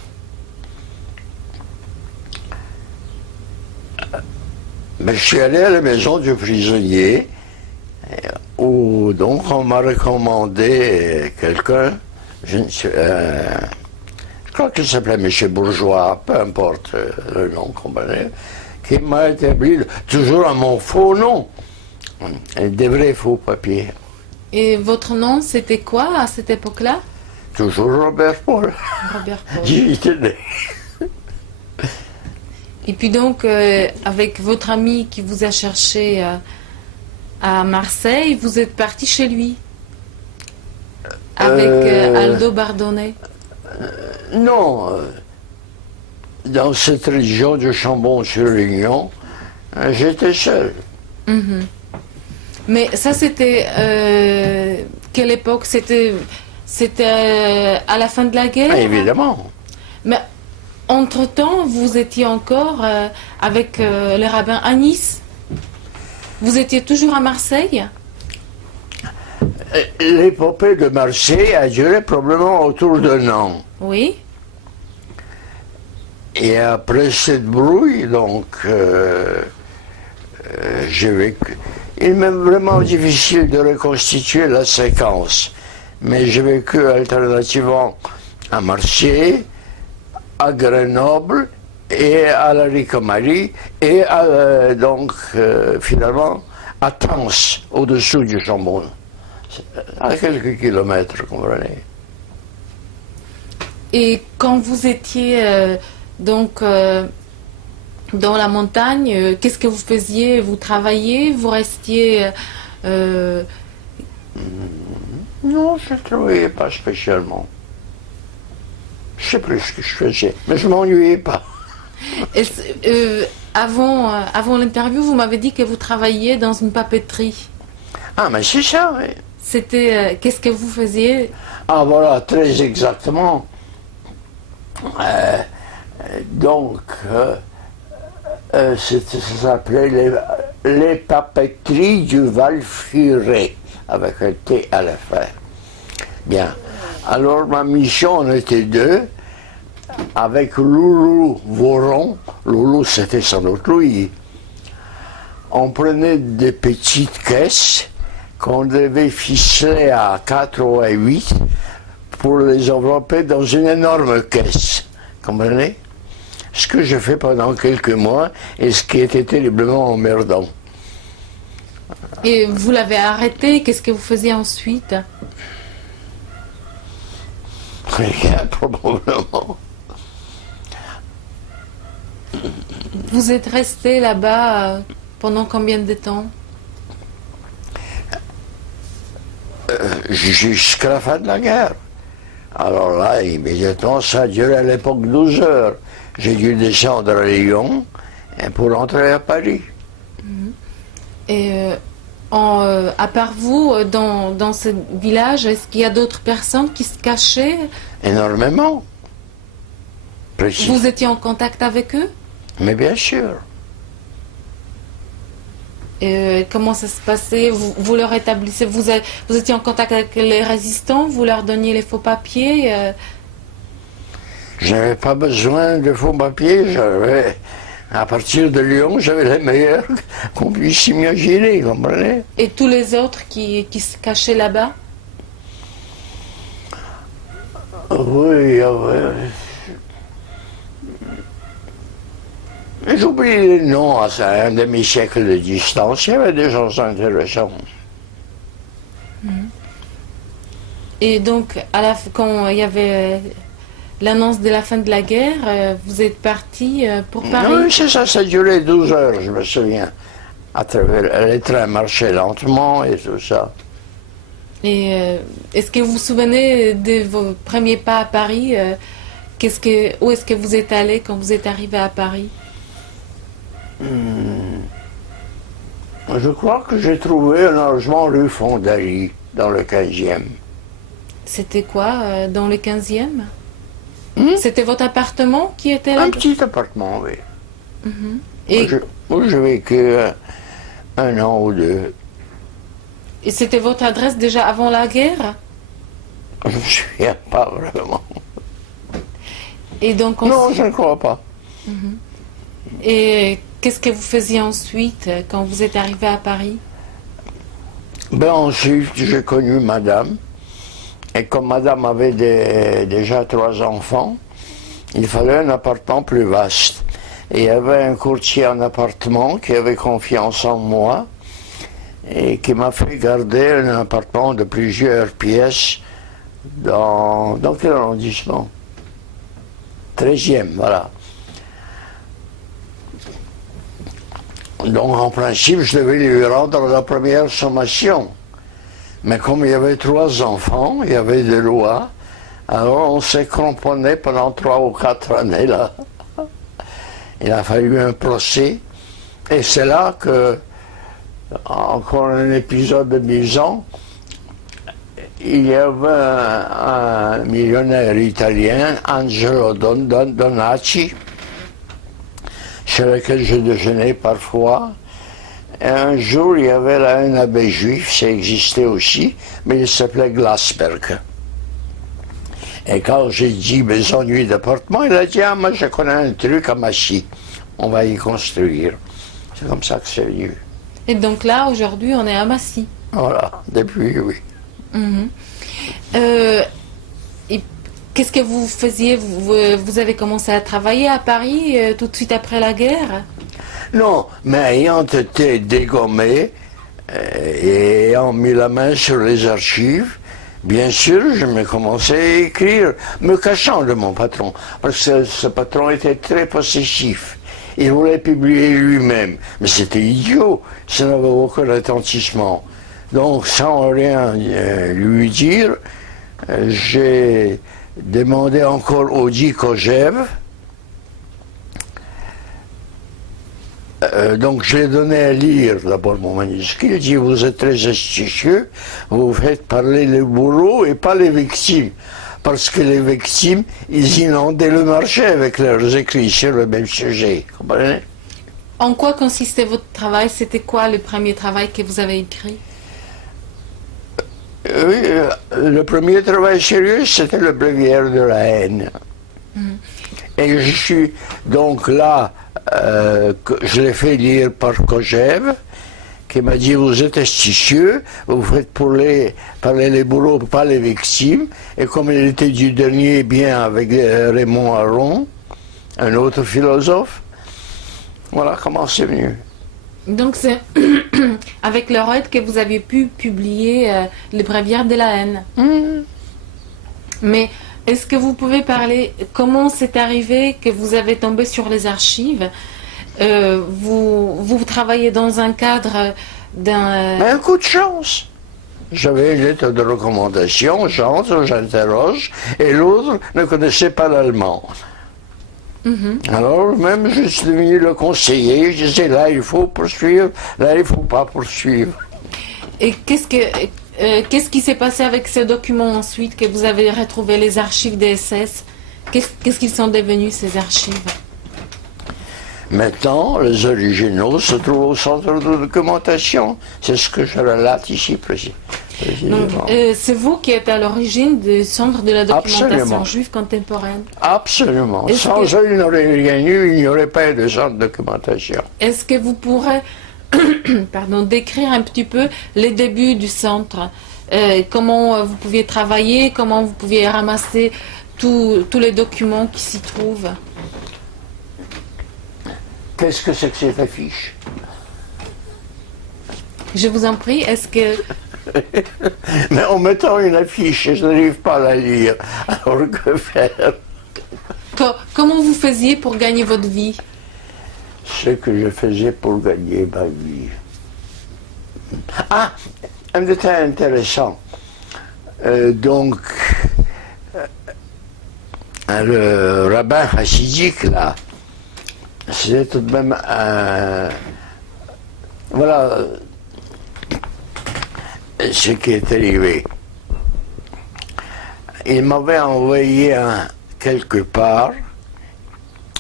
Mais je suis allé à la maison du prisonnier, où donc on m'a recommandé quelqu'un, je crois qu'il s'appelait M. Bourgeois, peu importe le nom qu'on connaît, qui m'a établi, toujours à mon faux nom, des vrais faux papiers. Et votre nom, c'était quoi à cette époque-là? Toujours Robert Paul. Robert Paul. J'y tenais. Et puis donc, avec votre ami qui vous a cherché à Marseille, vous êtes parti chez lui avec Aldo Bardone. Non, dans cette région de Chambon-sur-Lignon, j'étais seul. Mhm. Mais ça, c'était quelle époque? C'était à la fin de la guerre? Ah, évidemment. Mais entre-temps, vous étiez encore avec le rabbin à Nice? Vous étiez toujours à Marseille? L'épopée de Marseille a duré probablement autour d'un an. Oui. Et après cette brouille, donc, j'ai vécu. Il m'est vraiment difficile de reconstituer la séquence, mais j'ai vécu alternativement à Marseille, à Grenoble et à la Ricamarie, et donc finalement à Tens, au-dessous du Chambon, à quelques kilomètres, vous comprenez. Et quand vous étiez donc dans la montagne, qu'est-ce que vous faisiez? Vous travailliez? Vous restiez Non, je ne travaillais pas spécialement. Je ne sais plus ce que je faisais, mais je ne m'ennuyais pas. Avant l'interview, vous m'avez dit que vous travailliez dans une papeterie. Ah, mais c'est ça, oui. C'était qu'est-ce que vous faisiez? Ah, voilà, très exactement. Donc, ça s'appelait les papeteries du Val-Furet, avec un T à la fin. Bien. Alors, ma mission, on était deux, avec Loulou Voron. Loulou, c'était sans doute Louis. On prenait des petites caisses qu'on devait ficeler à 4 ou à 8 pour les envelopper dans une énorme caisse. Comprenez? Ce que j'ai fait pendant quelques mois et ce qui était terriblement emmerdant. Et vous l'avez arrêté, qu'est-ce que vous faisiez ensuite? Rien, probablement. Vous êtes resté là-bas pendant combien de temps? Jusqu'à la fin de la guerre. Alors là, immédiatement, ça a duré à l'époque 12 heures. J'ai dû descendre à Lyon pour rentrer à Paris. Et à part vous, dans ce village, est-ce qu'il y a d'autres personnes qui se cachaient? Énormément. Précis. Vous étiez en contact avec eux? Mais bien sûr. Et comment ça se passait? Vous leur établissez, vous étiez en contact avec les résistants, vous leur donniez les faux papiers? J'avais pas besoin de faux papiers, à partir de Lyon, j'avais les meilleurs qu'on puisse imaginer, vous comprenez? Et tous les autres qui se cachaient là-bas? Oui, j'oublie les noms à un demi-siècle de distance, il y avait des gens intéressants. Et donc, quand il y avait l'annonce de la fin de la guerre, vous êtes parti pour Paris? Oui, c'est ça, ça a duré 12 heures, je me souviens. À travers, les trains marchaient lentement et tout ça. Et est-ce que vous vous souvenez de vos premiers pas à Paris? Où est-ce que vous êtes allé quand vous êtes arrivé à Paris? Je crois que j'ai trouvé un logement rue Fondaly, dans le 15e. C'était quoi, dans le 15e? C'était votre appartement qui était là? Un petit appartement, oui. Et, Moi, j'ai vécu un an ou deux. et c'était votre adresse déjà avant la guerre? Je ne me souviens pas vraiment. Et donc Non, je ne crois pas. Et qu'est-ce que vous faisiez ensuite quand vous êtes arrivé à Paris? Ben ensuite, j'ai connu madame. Et comme madame avait déjà 3 enfants, il fallait un appartement plus vaste. Et il y avait un courtier en appartement qui avait confiance en moi et qui m'a fait garder un appartement de plusieurs pièces dans quel arrondissement? 13e, voilà. Donc en principe, je devais lui rendre la première sommation. Mais comme il y avait 3 enfants, il y avait des lois, alors on s'est cramponné pendant 3 ou 4 années là. Il a fallu un procès. Et c'est là que, encore un épisode amusant, il y avait un millionnaire italien, Angelo Donacci, chez lequel je déjeunais parfois. Et un jour, il y avait là un abbé juif, ça existait aussi, mais il s'appelait Glasberg. Et quand j'ai dit mes ennuis d'appartement, il a dit, ah, moi je connais un truc à Massy, on va y construire. C'est comme ça que c'est venu. Et donc là, aujourd'hui, on est à Massy. Voilà, depuis, oui. Mhm. Et qu'est-ce que vous faisiez? Vous avez commencé à travailler à Paris tout de suite après la guerre? Non, mais ayant été dégommé et ayant mis la main sur les archives, bien sûr, je me commençais à écrire, me cachant de mon patron, parce que ce patron était très possessif. Il voulait publier lui-même, mais c'était idiot, ça n'avait aucun retentissement. Donc, sans rien lui dire, j'ai demandé encore Audi Kojève. Donc, je lui ai donné à lire d'abord mon manuscrit. Il dit, vous êtes très astucieux, vous faites parler les bourreaux et pas les victimes. Parce que les victimes, ils inondaient le marché avec leurs écrits sur le même sujet. Comprenez? En quoi consistait votre travail? C'était quoi le premier travail que vous avez écrit? Oui, le premier travail sérieux, c'était le bréviaire de la haine. Et je suis donc là, je l'ai fait lire par Kojève, qui m'a dit, vous êtes astucieux, vous faites parler les bourreaux, pas les victimes. Et comme il était du dernier bien avec Raymond Aron, un autre philosophe, voilà comment c'est venu. Donc c'est avec leur aide que vous avez pu publier le bréviaire de la haine. Mais est-ce que vous pouvez parler, comment c'est arrivé que vous avez tombé sur les archives? Vous travaillez dans un cadre d'un... Un coup de chance. J'avais une lettre de recommandation, j'entre, j'interroge, et l'autre ne connaissait pas l'allemand. Alors même je suis devenu le conseiller, je disais là il faut poursuivre, là il ne faut pas poursuivre. Et qu'est-ce qui s'est passé avec ces documents ensuite que vous avez retrouvé les archives des SS? Qu'est-ce qu'ils sont devenus ces archives? Maintenant, les originaux se trouvent au centre de documentation. C'est ce que je relate ici précisément. C'est vous qui êtes à l'origine du centre de la documentation Absolument. juive contemporaine? Absolument. Sans eux, il n'aurait rien eu, il n'y aurait pas eu de centre de documentation. Est-ce que vous pourrez décrire un petit peu les débuts du centre? Comment vous pouviez travailler, comment vous pouviez ramasser tous les documents qui s'y trouvent? Qu'est-ce que c'est que cette affiche? Je vous en prie, est-ce que... Mais en mettant une affiche, je n'arrive pas à la lire. Alors que faire? Comment vous faisiez pour gagner votre vie? Ce que je faisais pour gagner ma vie. Ah, un détail intéressant. Donc, le rabbin chassidique, là, c'était tout de même voilà ce qui est arrivé. Il m'avait envoyé quelque part,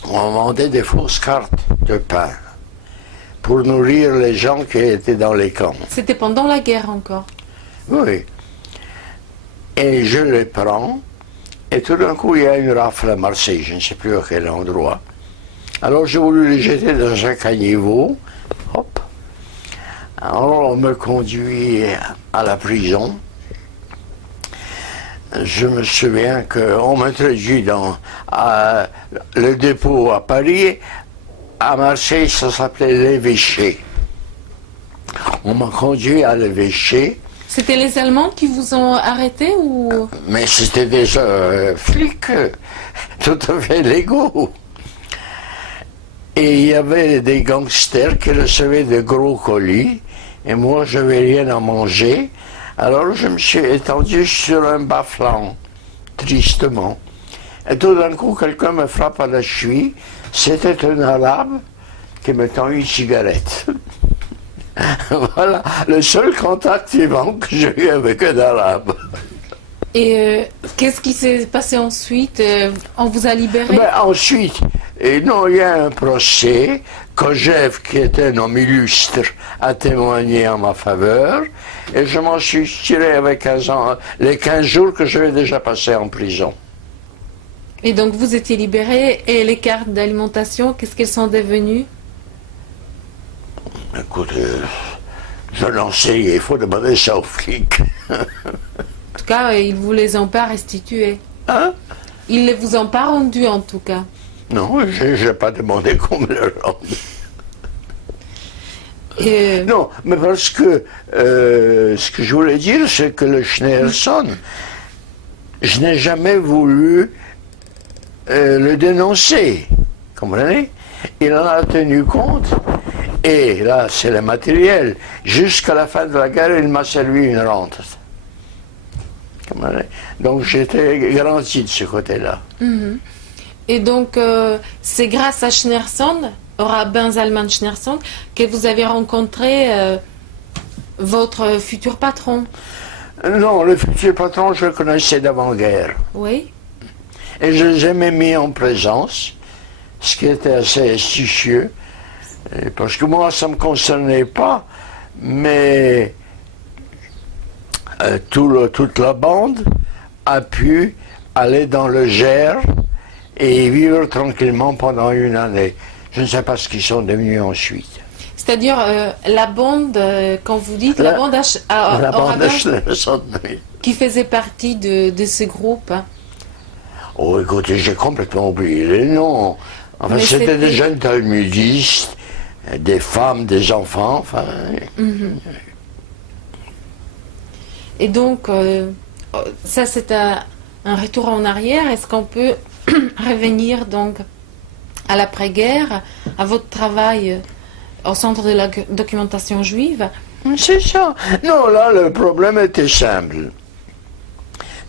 on vendait des fausses cartes de pain pour nourrir les gens qui étaient dans les camps. C'était pendant la guerre encore? Oui. Et je les prends, et tout d'un coup, il y a une rafle à Marseille, je ne sais plus à quel endroit. Alors j'ai voulu les jeter dans un caniveau. Hop. Alors on me conduit à la prison. Je me souviens qu'on m'introduit dans le dépôt à Paris. À Marseille, ça s'appelait l'évêché. On m'a conduit à l'évêché. C'était les Allemands qui vous ont arrêté ou... Mais c'était des flics tout à fait légaux. Et il y avait des gangsters qui recevaient de gros colis, et moi, je n'avais rien à manger. Alors, je me suis étendu sur un bas-flanc, tristement. Et tout d'un coup, quelqu'un me frappe à la cheville. C'était un arabe qui me tend une cigarette. Voilà le seul contact vivant que j'ai eu avec un arabe. Et qu'est-ce qui s'est passé ensuite? On vous a libéré? Ensuite, non, il y a un procès. Kojève, qui était un homme illustre, a témoigné en ma faveur. Et je m'en suis tiré avec les 15 jours que j'avais déjà passé en prison. Et donc vous étiez libéré, et les cartes d'alimentation, qu'est-ce qu'elles sont devenues? Écoute, je n'en sais, il faut demander ça aux flics. En tout cas, ils ne vous les ont pas restitués. Hein? Ils ne vous ont pas rendus, en tout cas. Non, je n'ai pas demandé qu'on me le rende. Non, mais parce que ce que je voulais dire, c'est que le Schneerson, je n'ai jamais voulu le dénoncer. Comprenez? Il en a tenu compte. Et là, c'est le matériel. Jusqu'à la fin de la guerre, il m'a servi une rente. Comprenez? Donc j'étais garanti de ce côté-là. Et donc, c'est grâce à Schneerson, au rabbin Zalman Schneerson, que vous avez rencontré votre futur patron. Non, le futur patron, je le connaissais d'avant-guerre. Oui. Et je les ai même mis en présence, ce qui était assez astucieux, parce que moi, ça ne me concernait pas, mais toute la bande a pu aller dans le Gers et vivre tranquillement pendant une année. Je ne sais pas ce qu'ils sont devenus ensuite. C'est-à-dire, la bande, quand vous dites, la bande Schneerson, oui. qui faisait partie de ce groupe. Hein. Oh, écoutez, j'ai complètement oublié les noms. Enfin, c'était des jeunes talmudistes, des femmes, des enfants, enfin... Et donc, ça c'est un retour en arrière. Est-ce qu'on peut revenir donc à l'après-guerre, à votre travail au centre de la documentation juive? C'est ça. Non, là, le problème était simple.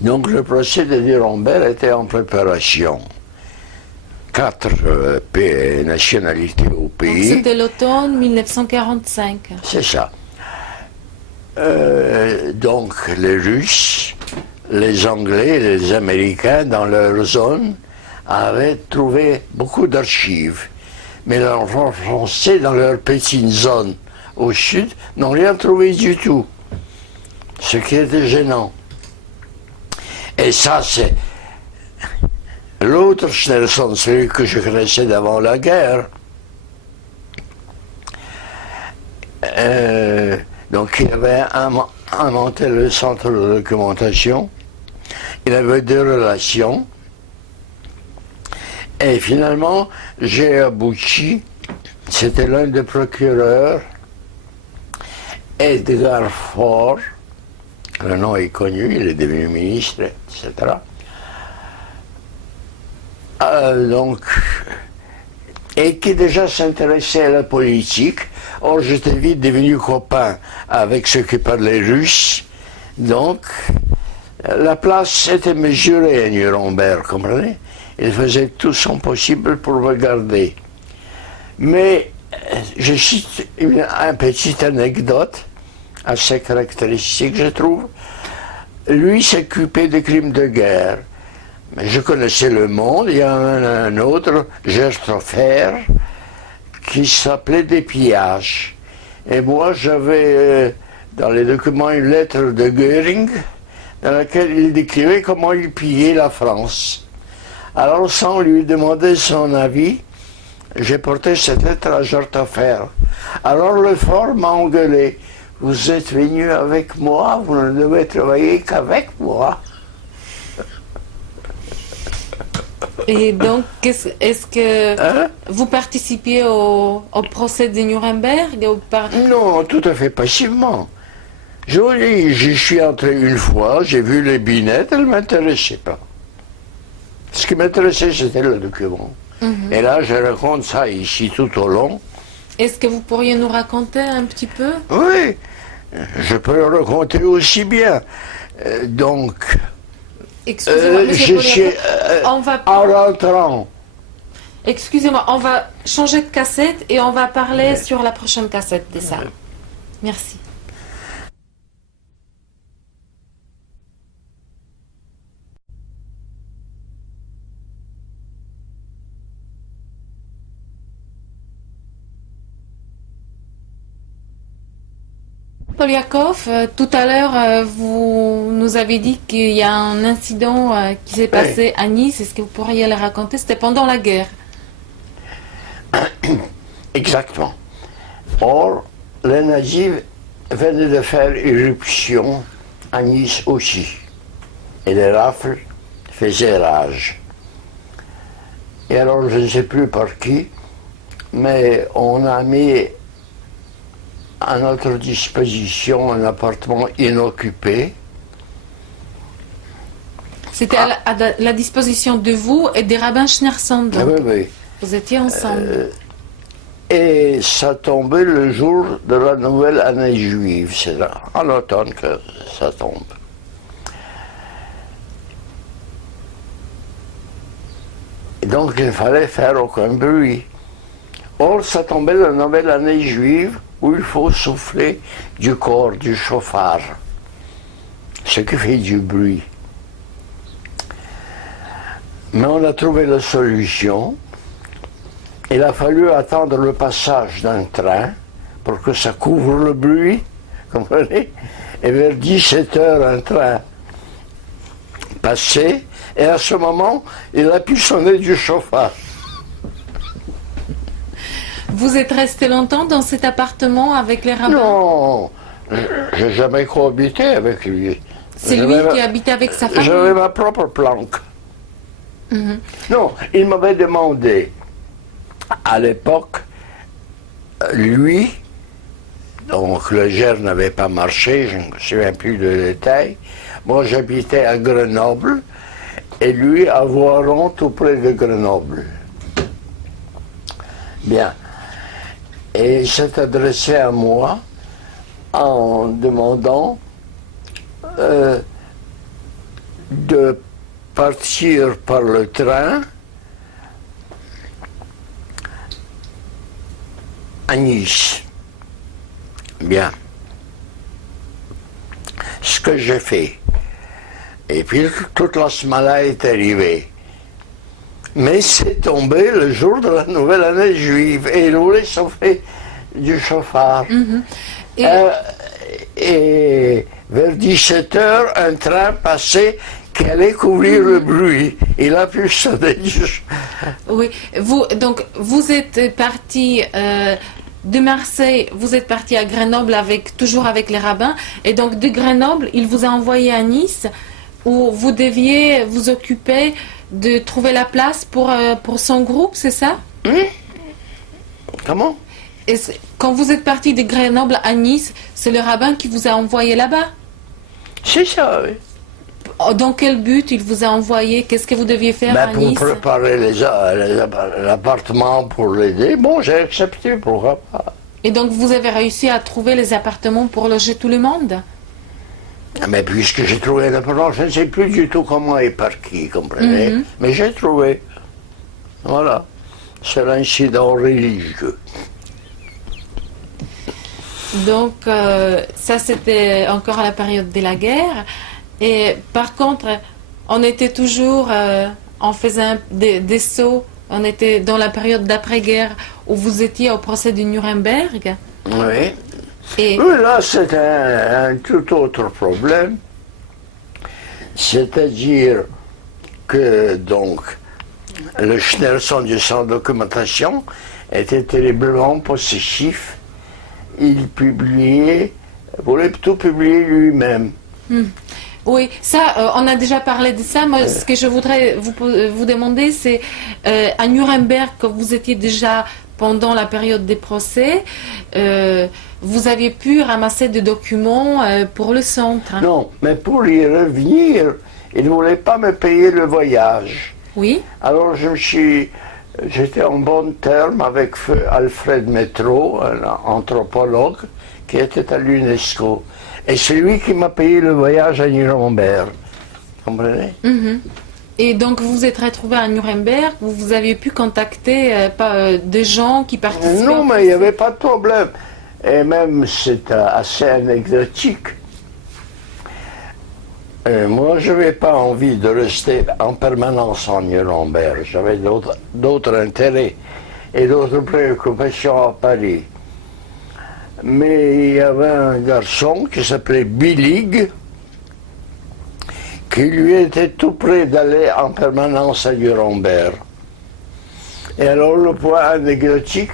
Donc, le procès de Nuremberg était en préparation. 4 nationalités au pays. Donc, c'était l'automne 1945. C'est ça. Donc, les Russes, les Anglais et les Américains, dans leur zone, avaient trouvé beaucoup d'archives. Mais les Français, dans leur petite zone au sud, n'ont rien trouvé du tout. Ce qui était gênant. Et ça, c'est l'autre Schneerson, celui que je connaissais d'avant la guerre. Donc, il avait inventé le centre de documentation. Il avait 2 relations. Et finalement, j'ai abouti, c'était l'un des procureurs, Edgar Faure, le nom est connu, il est devenu ministre, etc. Et qui déjà s'intéressait à la politique. Or, j'étais vite devenu copain avec ceux qui parlaient russe. Donc, la place était mesurée à Nuremberg, comprenez? Il faisait tout son possible pour me garder. Mais, je cite une petite anecdote assez caractéristique, je trouve. Lui s'occupait des crimes de guerre. Mais je connaissais le monde, il y en a un autre, Gersthofer, qui s'appelait des pillages. Et moi, j'avais dans les documents une lettre de Göring, dans laquelle il décrivait comment il pillait la France. Alors, sans lui demander son avis, j'ai porté cette lettre à Gersthofer. Alors, le fort m'a engueulé. Vous êtes venu avec moi, vous ne devez travailler qu'avec moi. Et donc, est-ce que vous participiez au procès de Nuremberg Non, tout à fait passivement. Je vous dis, j'y suis entré une fois, j'ai vu les binettes, elles ne m'intéressaient pas. Ce qui m'intéressait, c'était le document. Et là, je raconte ça ici tout au long. Est-ce que vous pourriez nous raconter un petit peu? Oui, je peux le raconter aussi bien. Donc, Excusez-moi, monsieur je suis Poliakov, on va... en rentrant. Excusez-moi, on va changer de cassette et on va parler sur la prochaine cassette de ça. Merci. Poliakov, tout à l'heure, vous nous avez dit qu'il y a un incident qui s'est passé à Nice. Est-ce que vous pourriez le raconter? C'était pendant la guerre. Exactement. Or, les nazis venaient de faire irruption à Nice aussi. Et les rafles faisaient rage. Et alors, je ne sais plus par qui, mais on a mis à notre disposition un appartement inoccupé. C'était à la disposition de vous et des rabbins Schneerson. Ah oui, oui. Vous étiez ensemble. Et ça tombait le jour de la nouvelle année juive. C'est là, en automne que ça tombe. Et donc il fallait faire aucun bruit. Or, ça tombait la nouvelle année juive où il faut souffler du corps, du chauffard, ce qui fait du bruit. Mais on a trouvé la solution. Il a fallu attendre le passage d'un train pour que ça couvre le bruit, comprenez? Et vers 17 heures, un train passait, et à ce moment, il a pu sonner du chauffard. Vous êtes resté longtemps dans cet appartement avec les rabbins? Non, j'ai jamais cohabité avec lui. C'est lui qui habitait avec sa famille? J'avais ma propre planque. Non, il m'avait demandé, à l'époque, lui, donc le GER n'avait pas marché, je ne me souviens plus de détails. Moi, j'habitais à Grenoble, et lui à Voiron, tout près de Grenoble. Bien. Et il s'est adressé à moi en demandant de partir par le train à Nice. Bien. Ce que j'ai fait. Et puis toute la semaine est arrivée. Mais c'est tombé le jour de la nouvelle année juive et il voulait souffler du chauffard. Et vers 17 heures, un train passait qui allait couvrir le bruit. Il a pu sonner du chauffard. Oui, donc vous êtes parti de Marseille, vous êtes parti à Grenoble toujours avec les rabbins, et donc de Grenoble, il vous a envoyé à Nice où vous deviez vous occuper de trouver la place pour son groupe, c'est ça? Comment? Et quand vous êtes parti de Grenoble à Nice, c'est le rabbin qui vous a envoyé là-bas? C'est ça, oui. Dans quel but il vous a envoyé? Qu'est-ce que vous deviez faire à Nice? Pour préparer l'appartement, pour l'aider. Bon, j'ai accepté, pourquoi pas. Et donc vous avez réussi à trouver les appartements pour loger tout le monde? Mais puisque j'ai trouvé un appartement, je ne sais plus du tout comment et par qui, comprenez? Mais j'ai trouvé. Voilà. C'est l'incident religieux. Donc, ça c'était encore à la période de la guerre. Et par contre, on était toujours, on faisait des sauts, on était dans la période d'après-guerre où vous étiez au procès de Nuremberg. Oui. Et... Oui, là, c'est un tout autre problème. C'est-à-dire que, donc, le Schneerson du centre de documentation était terriblement possessif. Il voulait tout publier lui-même. Oui, ça, on a déjà parlé de ça. Moi, ce que je voudrais vous demander, c'est à Nuremberg, quand vous étiez déjà pendant la période des procès, vous aviez pu ramasser des documents pour le centre. Non, mais pour y revenir, il ne voulait pas me payer le voyage. Oui. Alors je me suis j'étais en bon terme avec feu Alfred Métro, un anthropologue qui était à l'UNESCO. Et c'est lui qui m'a payé le voyage à Nuremberg. Vous comprenez? Et donc vous vous êtes retrouvé à Nuremberg, vous avez pu contacter des gens qui participaient? Non, mais il n'y avait pas de problème. Et même c'est assez anecdotique. Moi, je n'avais pas envie de rester en permanence en Nuremberg. J'avais d'autres intérêts et d'autres préoccupations à Paris. Mais il y avait un garçon qui s'appelait Billig, qui lui était tout près d'aller en permanence à Nuremberg. Et alors le point anecdotique,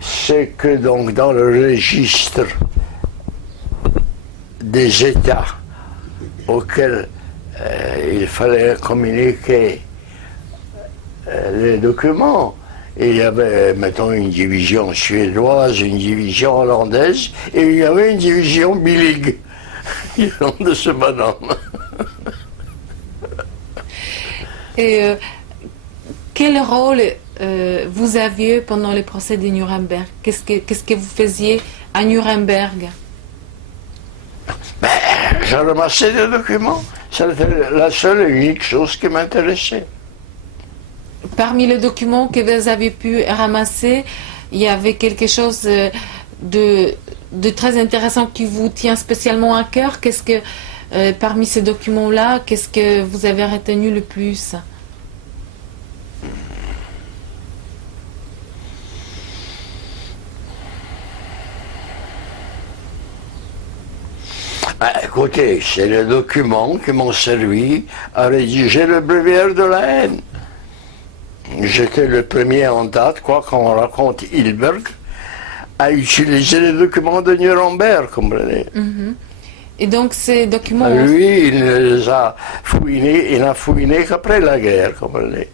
c'est que donc dans le registre des États auxquels il fallait communiquer les documents, il y avait, mettons, une division suédoise, une division hollandaise, et il y avait une division Billig, le nom de ce bonhomme. Et quel rôle vous aviez pendant les procès de Nuremberg? Qu'est-ce que vous faisiez à Nuremberg? Ben, j'ai ramassé des documents. C'était la seule et unique chose qui m'intéressait. Parmi les documents que vous avez pu ramasser, il y avait quelque chose de très intéressant qui vous tient spécialement à cœur. Qu'est-ce que, parmi ces documents-là, qu'est-ce que vous avez retenu le plus? Écoutez, c'est les documents qui m'ont servi à rédiger le bréviaire de la haine. J'étais le premier en date, quoi qu'on raconte Hilberg, à utiliser les documents de Nuremberg, comprenez. Et donc ces documents... Lui, il ne les a fouinés, il n'a fouiné qu'après la guerre, comprenez.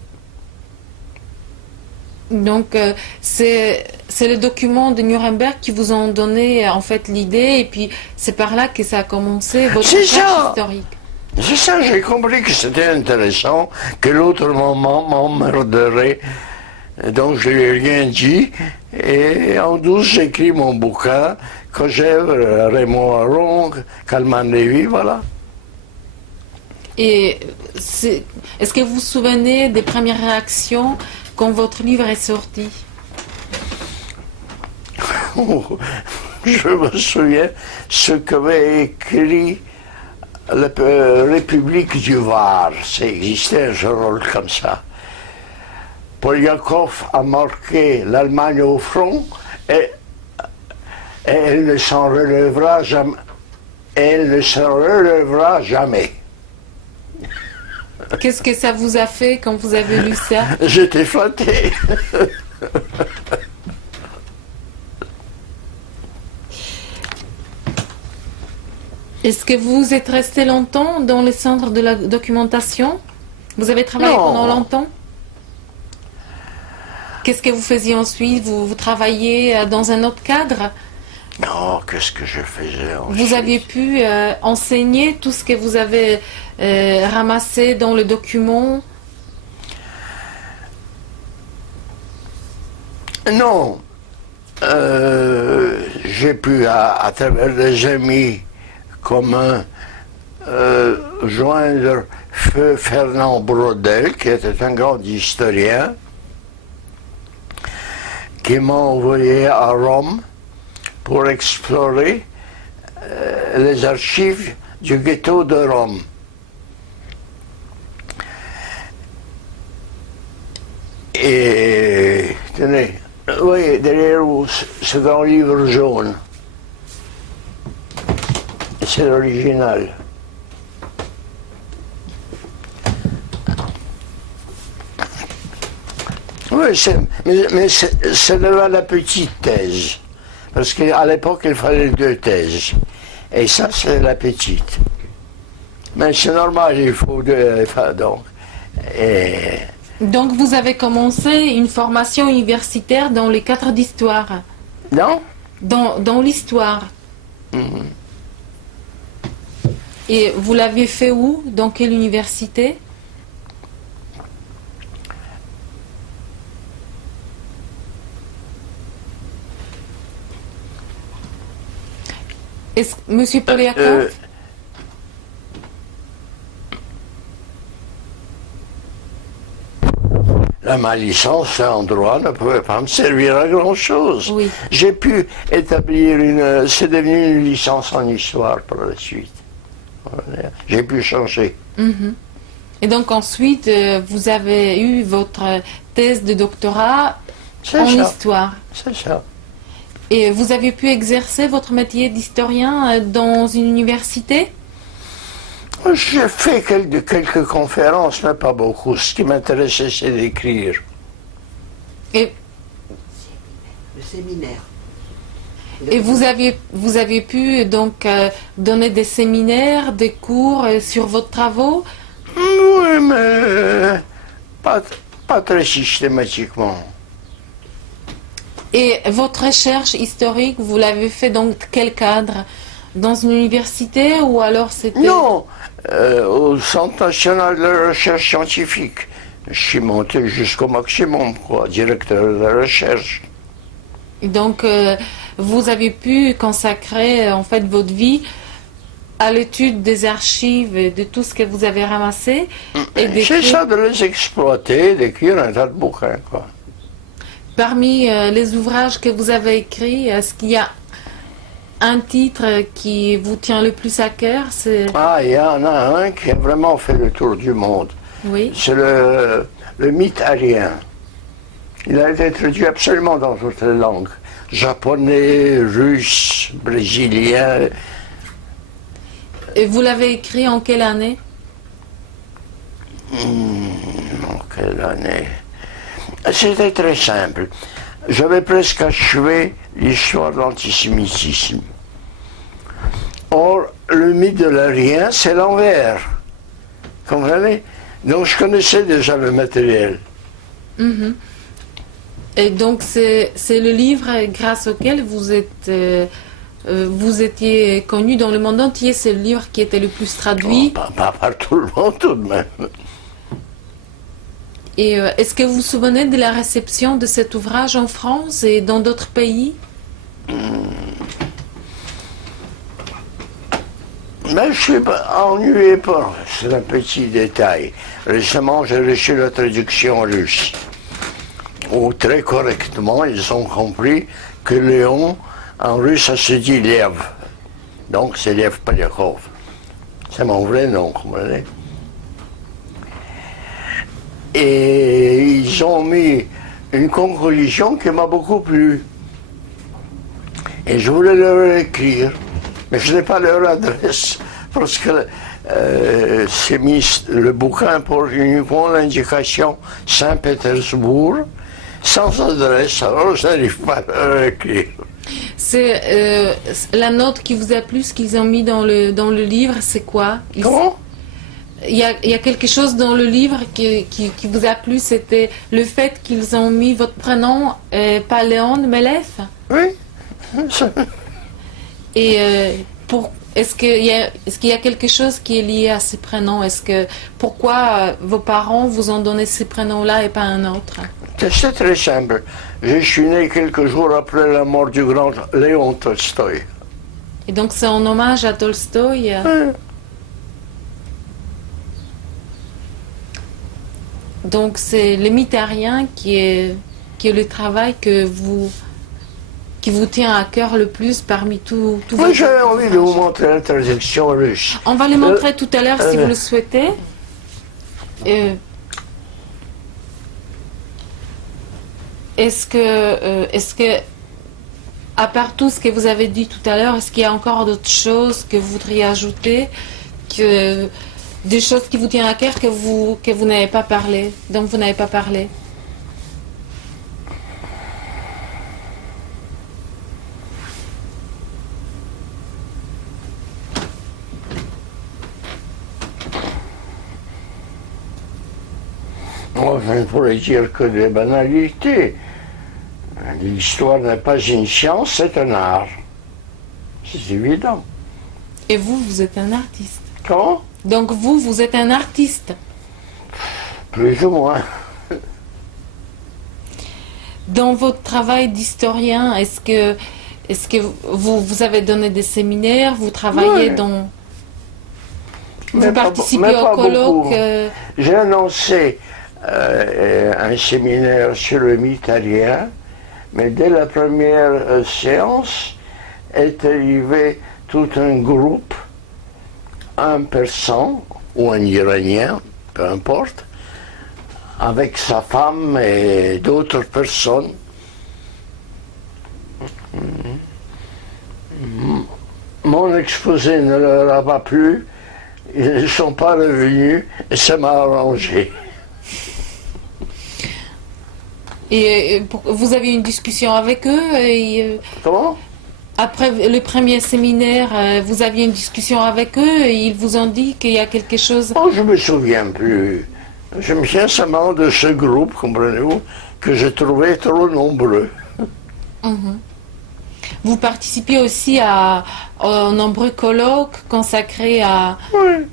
Donc c'est les documents de Nuremberg qui vous ont donné en fait l'idée, et puis c'est par là que ça a commencé votre recherche historique. C'est ça, j'ai compris que c'était intéressant, que l'autre moment m'emmerderait. Donc je lui ai rien dit, et en douce j'écris mon bouquin, Kojèvre, Raymond Aron, Kalman Levy, voilà. Et est-ce que vous vous souvenez des premières réactions quand votre livre est sorti? Je me souviens ce qu'avait écrit la République du Var. Ça existait un journal comme ça. Poliakov a marqué l'Allemagne au front et elle ne s'en relèvera jamais. Elle ne s'en relèvera jamais. Qu'est-ce que ça vous a fait quand vous avez lu ça? J'étais flatté. Est-ce que vous êtes resté longtemps dans les centres de la documentation? Vous avez travaillé pendant longtemps? Qu'est-ce que vous faisiez ensuite? Vous travailliez dans un autre cadre? Non, qu'est-ce que je faisais ensuite? Vous aviez pu enseigner tout ce que vous avez ramassé dans le document? Non. J'ai pu, à travers des amis communs, joindre Feu Fernand Brodel, qui était un grand historien, qui m'a envoyé à Rome pour explorer les archives du ghetto de Rome. Et tenez, vous voyez derrière vous ce grand livre jaune. C'est l'original. Oui, mais c'est devant la petite thèse. Parce qu'à l'époque, il fallait 2 thèses. Et ça, c'est la petite. Mais c'est normal, il faut 2. Donc, donc, vous avez commencé une formation universitaire dans les 4 d'histoire? Non? Dans l'histoire. Et vous l'avez fait où? Dans quelle université? Monsieur Polyakov, ma licence en droit ne pouvait pas me servir à grand-chose. oui. J'ai pu établir c'est devenu une licence en histoire par la suite. Voilà. J'ai pu changer. Mhm. Et donc ensuite, vous avez eu votre thèse de doctorat C'est en ça. histoire. C'est ça. Et vous avez pu exercer votre métier d'historien dans une université? J'ai fait quelques conférences, mais pas beaucoup. Ce qui m'intéressait, c'est d'écrire. Et, Le séminaire. et vous avez pu donc donner des séminaires, des cours sur vos travaux? Oui, mais pas très systématiquement. Et votre recherche historique, vous l'avez fait dans quel cadre? Dans une université ou alors c'était... Non, au Centre national de la recherche scientifique. Je suis monté jusqu'au maximum, quoi, directeur de la recherche. Et donc vous avez pu consacrer en fait votre vie à l'étude des archives et de tout ce que vous avez ramassé et C'est d'écrire. ça, de les exploiter, d'écrire un tas de bouquins, quoi. Parmi les ouvrages que vous avez écrits, est-ce qu'il y a un titre qui vous tient le plus à cœur? Ah, il y en a un qui a vraiment fait le tour du monde. Oui. C'est le mythe arien. Il a été traduit absolument dans toutes les langues. Japonais, russe, brésilien. Et vous l'avez écrit en quelle année? En quelle année? C'était très simple. J'avais presque achevé l'histoire de l'antisémitisme. Or, le mythe de l'arien, c'est l'envers. Comprenez? Donc, je connaissais déjà le matériel. Mhm. Et donc c'est le livre grâce auquel vous étiez connu dans le monde entier. C'est le livre qui était le plus traduit. Oh, pas par tout le monde, tout de même. Et est-ce que vous vous souvenez de la réception de cet ouvrage en France et dans d'autres pays? Mais je suis pas ennuyé par. C'est un petit détail. Récemment, j'ai reçu la traduction russe, où très correctement, ils ont compris que Léon, en russe, ça se dit Lev. Donc, c'est Lev Polyakov. C'est mon vrai nom, vous comprenez? Et ils ont mis une conclusion qui m'a beaucoup plu. Et je voulais leur écrire, mais je n'ai pas leur adresse, parce que c'est mis le bouquin pour uniquement l'indication Saint-Pétersbourg, sans adresse, alors je n'arrive pas à leur écrire. C'est la note qui vous a plu, ce qu'ils ont mis dans le livre, c'est quoi? Comment? Il y a quelque chose dans le livre qui vous a plu, c'était le fait qu'ils ont mis votre prénom, pas Léon, mais Lev. Oui. Et est-ce qu'il y a quelque chose qui est lié à ces prénoms? Pourquoi vos parents vous ont donné ces prénoms-là et pas un autre? C'est très simple. Je suis né quelques jours après la mort du grand Léon Tolstoï. Et donc c'est en hommage à Tolstoï. Donc c'est le mythe arien qui est le travail qui vous tient à cœur le plus parmi tous vos... Moi, j'avais envie de vous montrer la traduction russe. On va les montrer tout à l'heure si vous le souhaitez. Est-ce que, à part tout ce que vous avez dit tout à l'heure, est-ce qu'il y a encore d'autres choses que vous voudriez ajouter, des choses qui vous tiennent à cœur que vous n'avez pas parlé, dont vous n'avez pas parlé? Moi, je ne pourrais dire que des banalités. L'histoire n'est pas une science, c'est un art. C'est évident. Et vous êtes un artiste. Comment? Donc vous êtes un artiste. Plus ou moins. Dans votre travail d'historien, est-ce que Est-ce que vous avez donné des séminaires, vous travaillez Oui. dans... Mais Vous pas participez mais au pas colloque beaucoup. J'ai annoncé un séminaire sur le italien, mais dès la première séance est arrivé tout un groupe, un Persan ou un Iranien, peu importe, avec sa femme et d'autres personnes. Mon exposé ne leur a pas plu, ils ne sont pas revenus et ça m'a arrangé. Et vous avez eu une discussion avec eux et, Comment? après le premier séminaire, vous aviez une discussion avec eux et ils vous ont dit qu'il y a quelque chose... Oh, je me souviens plus. Je me souviens seulement de ce groupe, comprenez-vous, que je trouvais trop nombreux. Mhm. Vous participez aussi aux nombreux colloques consacrés à... Oui.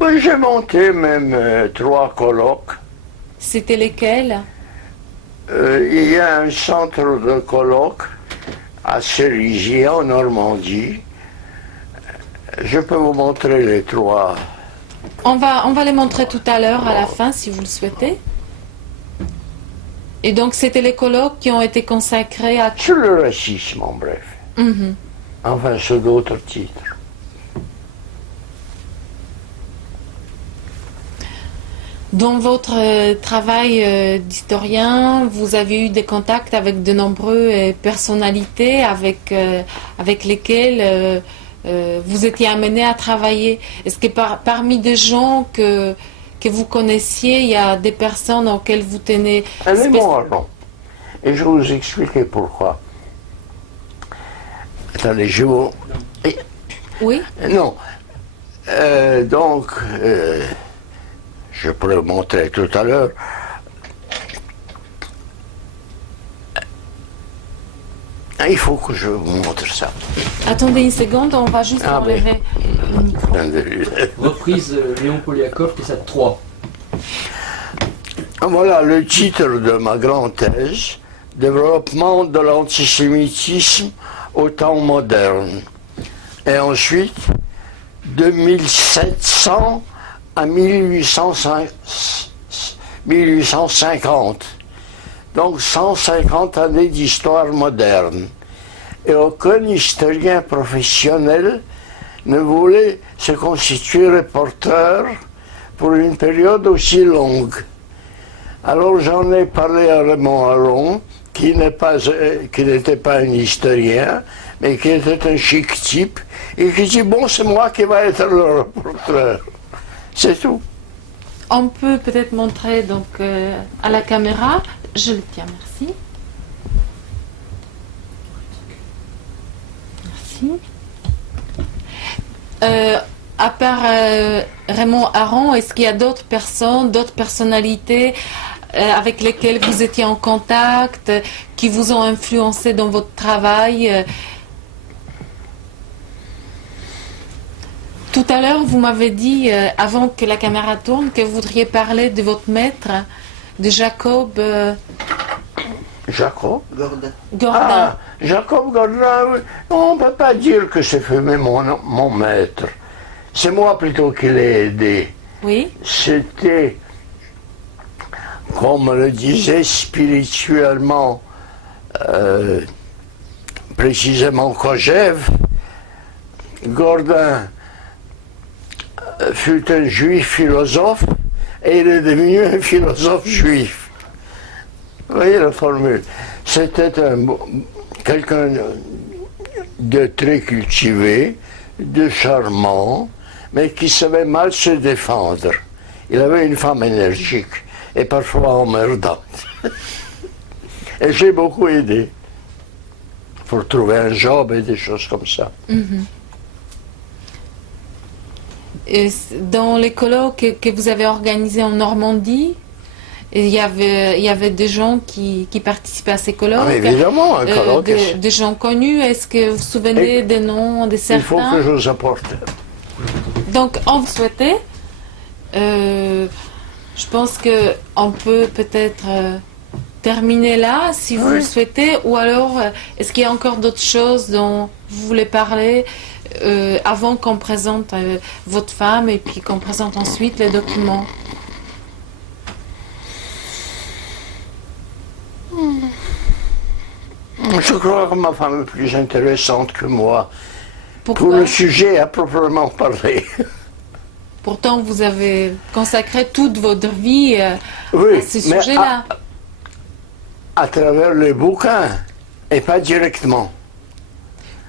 Oui, j'ai monté même 3 colloques. C'était lesquels? Il y a un centre de colloques à Cerisy, en Normandie. Je peux vous montrer les 3. On va les montrer tout à l'heure, à la fin, si vous le souhaitez. Et donc, c'était les colloques qui ont été consacrés à... Sur le racisme, en bref. Mhm. Enfin, sur d'autres titres. Dans votre travail d'historien, vous avez eu des contacts avec de nombreuses personnalités avec lesquelles vous étiez amené à travailler. Est-ce que parmi des gens que vous connaissiez, il y a des personnes auxquelles vous tenez... Elle est morte, non. Et je vais vous expliquer pourquoi. Attendez, je vous... Oui? Non. Donc, je pourrais vous montrer tout à l'heure. Il faut que je vous montre ça. Attendez une seconde, on va juste Ah, enlever le micro. Reprise Léon Poliakov, Tessat 3. Voilà le titre de ma grande thèse, Développement de l'antisémitisme au temps moderne. Et ensuite, de 1700 à 1850. Donc 150 années d'histoire moderne. Et aucun historien professionnel ne voulait se constituer reporter pour une période aussi longue. Alors j'en ai parlé à Raymond Aron, qui n'était pas un historien, mais qui était un chic type, et qui dit, bon, c'est moi qui vais être le reporter. C'est tout. On peut peut-être montrer donc à la caméra. Je le tiens, merci. Merci. À part Raymond Aron, est-ce qu'il y a d'autres personnes, d'autres personnalités avec lesquelles vous étiez en contact, qui vous ont influencé dans votre travail? Tout à l'heure, vous m'avez dit, avant que la caméra tourne, que vous voudriez parler de votre maître, de Jacob Jacob Gordin. Gordin. Ah, Jacob Gordin, oui. On ne peut pas dire que c'est mon maître. C'est moi plutôt qui l'ai aidé. Oui. C'était, comme le disait spirituellement, précisément Kojève, Gordin fut un juif philosophe et il est devenu un philosophe juif. Vous voyez la formule. C'était quelqu'un de très cultivé, de charmant, mais qui savait mal se défendre. Il avait une femme énergique et parfois emmerdante. Et j'ai beaucoup aidé pour trouver un job et des choses comme ça. Mhm. Et dans les colloques que vous avez organisés en Normandie, il y avait des gens qui participaient à ces colloques. Ah, évidemment, un colloque. Des gens connus. Est-ce que vous vous souvenez des noms de certains? Il faut que je vous apporte. Donc, on vous souhaitait. Je pense qu'on peut peut-être terminer là, si vous Oui. le souhaitez, ou alors est-ce qu'il y a encore d'autres choses dont vous voulez parler avant qu'on présente votre femme et puis qu'on présente ensuite les documents? Je crois que ma femme est plus intéressante que moi pour Pourquoi? le sujet à proprement parler. Pourtant, vous avez consacré toute votre vie Oui, à ce mais sujet-là. à travers les bouquins et pas directement.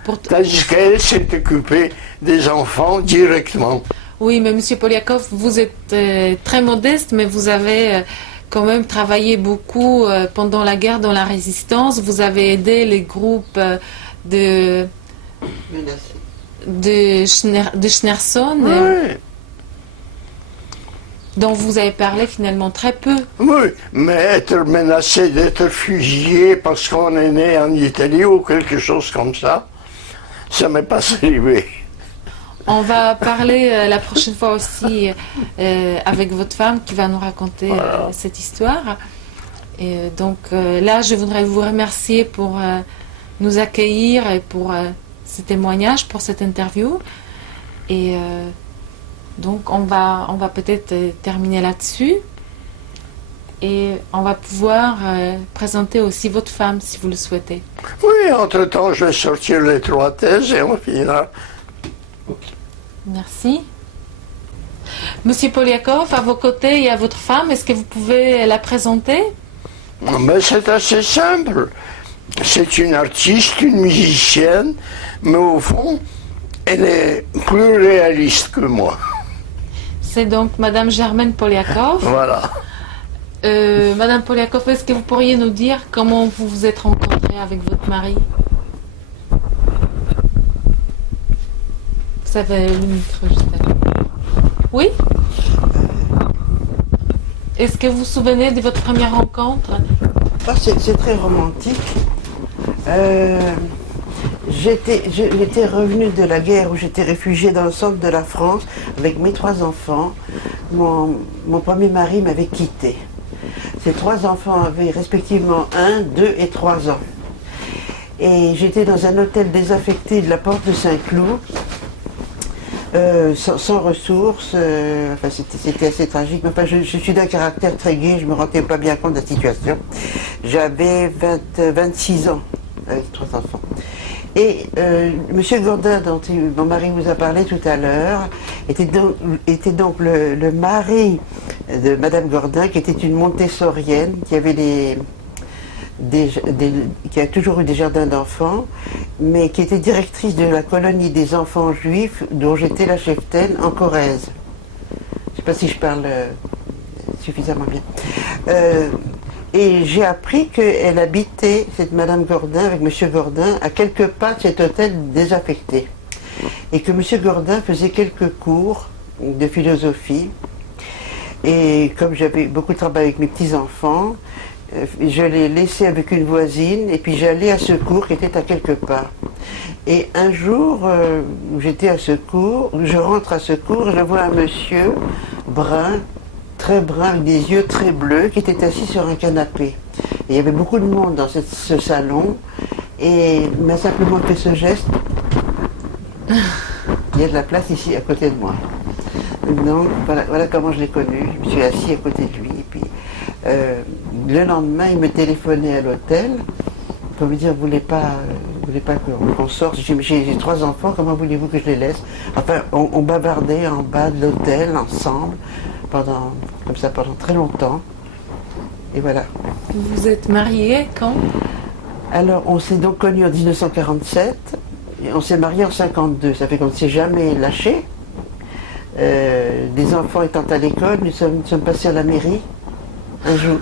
Pourtant- Tandis qu'elle s'est occupée des enfants directement. Oui, mais Monsieur Polyakov, vous êtes très modeste, mais vous avez quand même travaillé beaucoup pendant la guerre dans la résistance. Vous avez aidé les groupes de Menacé. de Schneerson, Oui, dont vous avez parlé finalement très peu. oui, mais être menacé d'être fusillé parce qu'on est né en Italie ou quelque chose comme ça m'est pas arrivé. On va parler la prochaine fois aussi avec votre femme qui va nous raconter cette histoire. Et donc là, je voudrais vous remercier pour nous accueillir et pour ce témoignage, pour cette interview. Et donc on va peut-être terminer là-dessus. Et on va pouvoir présenter aussi votre femme si vous le souhaitez. Oui, entre-temps, je vais sortir les 3 thèses et on finira. Merci. Monsieur Polyakov, à vos côtés, il y a votre femme. Est-ce que vous pouvez la présenter? Mais c'est assez simple. C'est une artiste, une musicienne, mais au fond, elle est plus réaliste que moi. C'est donc Madame Germaine Polyakov. Voilà. Madame Polyakov, est-ce que vous pourriez nous dire comment vous vous êtes rencontrée avec votre mari? Vous avez le micro juste là. Oui? Est-ce que vous vous souvenez de votre première rencontre? Ah, c'est très romantique. J'étais revenue de la guerre où j'étais réfugiée dans le centre de la France avec mes 3 enfants. Mon premier mari m'avait quitté. Ces 3 enfants avaient respectivement 1, 2 et 3 ans. Et j'étais dans un hôtel désaffecté de la porte de Saint-Cloud, sans ressources. Enfin, c'était assez tragique. Mais enfin, je suis d'un caractère très gai, je ne me rendais pas bien compte de la situation. J'avais 26 ans avec 3 enfants. Et Monsieur Gordin, dont mon mari vous a parlé tout à l'heure, était donc le mari de Madame Gordin, qui était une montessorienne, qui avait qui a toujours eu des jardins d'enfants, mais qui était directrice de la colonie des enfants juifs, dont j'étais la cheftaine en Corrèze. Je ne sais pas si je parle suffisamment bien. Et j'ai appris qu'elle habitait, cette Madame Gordin, avec Monsieur Gordin, à quelques pas de cet hôtel désaffecté. Et que Monsieur Gordin faisait quelques cours de philosophie. Et comme j'avais beaucoup de travail avec mes petits-enfants, je l'ai laissé avec une voisine, et puis j'allais à ce cours qui était à quelques pas. Et un jour, où j'étais à ce cours, je rentre à ce cours, je vois un monsieur brun, très brun, avec des yeux très bleus, qui était assis sur un canapé. Et il y avait beaucoup de monde dans ce salon, et il m'a simplement fait ce geste. Il y a de la place ici, à côté de moi. Donc, voilà comment je l'ai connu. Je me suis assis à côté de lui, et puis le lendemain, il me téléphonait à l'hôtel pour me dire, vous voulez pas qu'on sorte, j'ai 3 enfants, comment voulez-vous que je les laisse? Enfin, on bavardait en bas de l'hôtel ensemble, comme ça pendant très longtemps. Et voilà. Vous vous êtes mariés quand? Alors, on s'est donc connus en 1947, et on s'est mariés en 52. Ça fait qu'on ne s'est jamais lâché. Les enfants étant à l'école, nous sommes passés à la mairie un jour.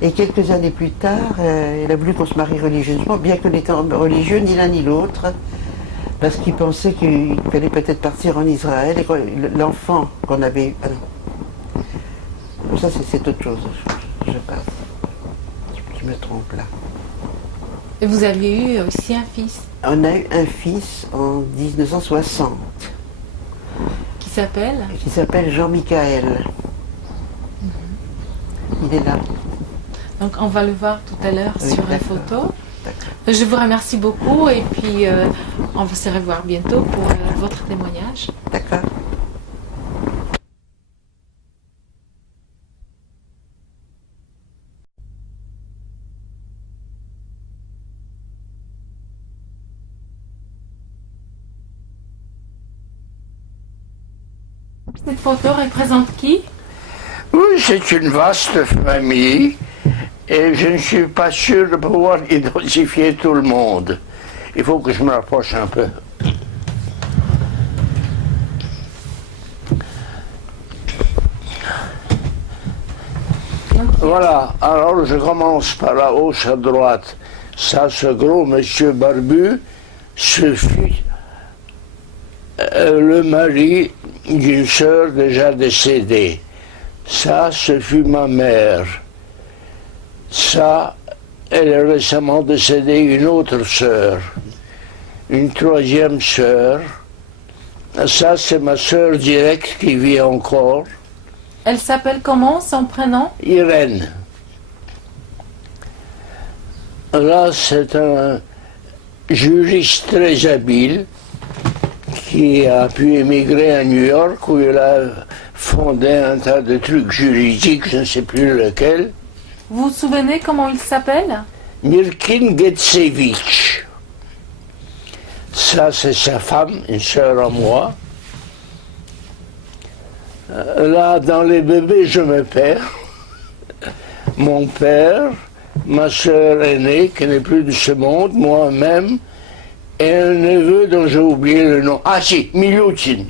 Et quelques années plus tard, il a voulu qu'on se marie religieusement, bien que n'étant religieux ni l'un ni l'autre, parce qu'il pensait qu'il fallait peut-être partir en Israël, et l'enfant qu'on avait eu... Ah non. Ça, c'est autre chose, je passe. Je me trompe là. Et vous aviez eu aussi un fils On a eu un fils en 1960, qui s'appelle? qui s'appelle Jean-Michael. Il est là. Donc on va le voir tout à l'heure Oui, sur la d'accord. photo. D'accord. Je vous remercie beaucoup et puis on va se revoir bientôt pour votre témoignage. D'accord. Cette photo représente qui? Oui, c'est une vaste famille et je ne suis pas sûr de pouvoir identifier tout le monde. Il faut que je me rapproche un peu. Voilà, alors je commence par la hausse à droite. Ça, ce gros monsieur barbu, ce fut le mari d'une sœur déjà décédée. Ça, ce fut ma mère. Ça, elle est récemment décédée, une autre sœur. Une troisième sœur. Ça, c'est ma sœur directe qui vit encore. Elle s'appelle comment, son prénom? Irène. Là, c'est un juriste très habile qui a pu émigrer à New York où il a fondé un tas de trucs juridiques, je ne sais plus lequel. Vous vous souvenez comment il s'appelle? Mirkin Getsevich. Ça, c'est sa femme, une sœur à moi. Là, dans les bébés, je me perds. Mon père, ma sœur aînée, qui n'est plus de ce monde, moi-même, et un neveu dont j'ai oublié le nom. Ah si, Milutin.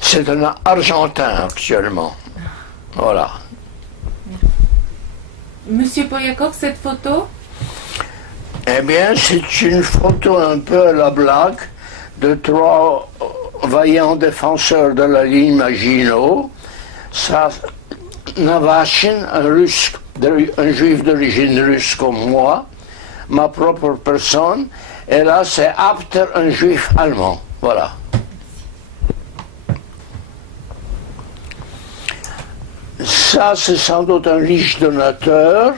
C'est un Argentin actuellement. Voilà. Monsieur Polyakov, cette photo? Eh bien, c'est une photo un peu à la blague de trois vaillants défenseurs de la ligne Maginot. Ça, Navashin, un juif d'origine russe comme moi, ma propre personne, et là, c'est Apter, un juif allemand. Voilà. Ça, c'est sans doute un riche donateur.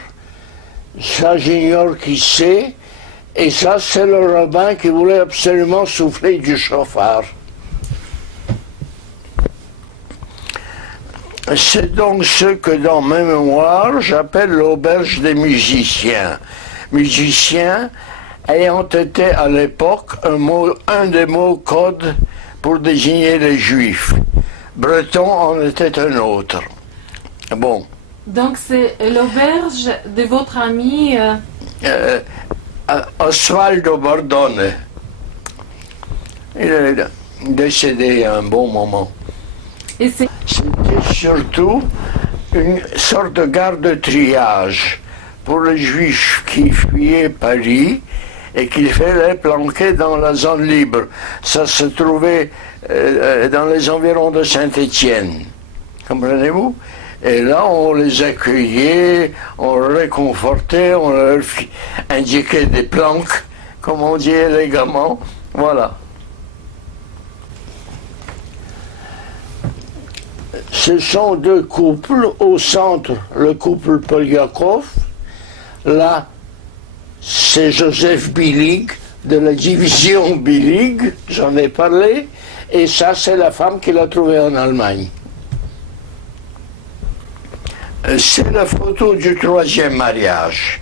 Ça, j'ignore qui c'est. Et ça, c'est le rabbin qui voulait absolument souffler du chauffard. C'est donc ce que dans mes mémoires, j'appelle l'auberge des musiciens. Musiciens ayant été à l'époque un des mots codes pour désigner les juifs. Breton en était un autre. Bon. Donc c'est l'auberge de votre ami Osvaldo Bordone. Il est décédé il y a un bon moment. et c'est C'était surtout une sorte de gare de triage pour les juifs qui fuyaient Paris et qu'il fallait planquer dans la zone libre. Ça se trouvait dans les environs de Saint-Étienne. Comprenez-vous? Et là, on les accueillait, on les réconfortait, on leur indiquait des planques, comme on dit élégamment. Voilà. Ce sont deux couples. Au centre, le couple Polyakov. Là, c'est Joseph Billig, de la division Billig, j'en ai parlé. Et ça, c'est la femme qu'il a trouvée en Allemagne. C'est la photo du troisième mariage.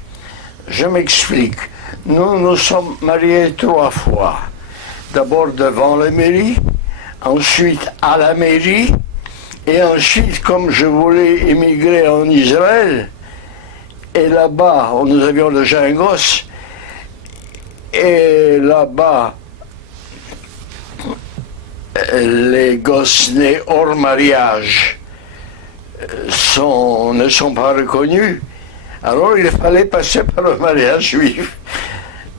Je m'explique. Nous nous sommes mariés 3 fois. D'abord devant la mairie, ensuite à la mairie, et ensuite, comme je voulais émigrer en Israël, et là-bas, nous avions déjà un gosse, et là-bas, les gosses nés hors mariage ne sont pas reconnus. Alors il fallait passer par le mariage juif.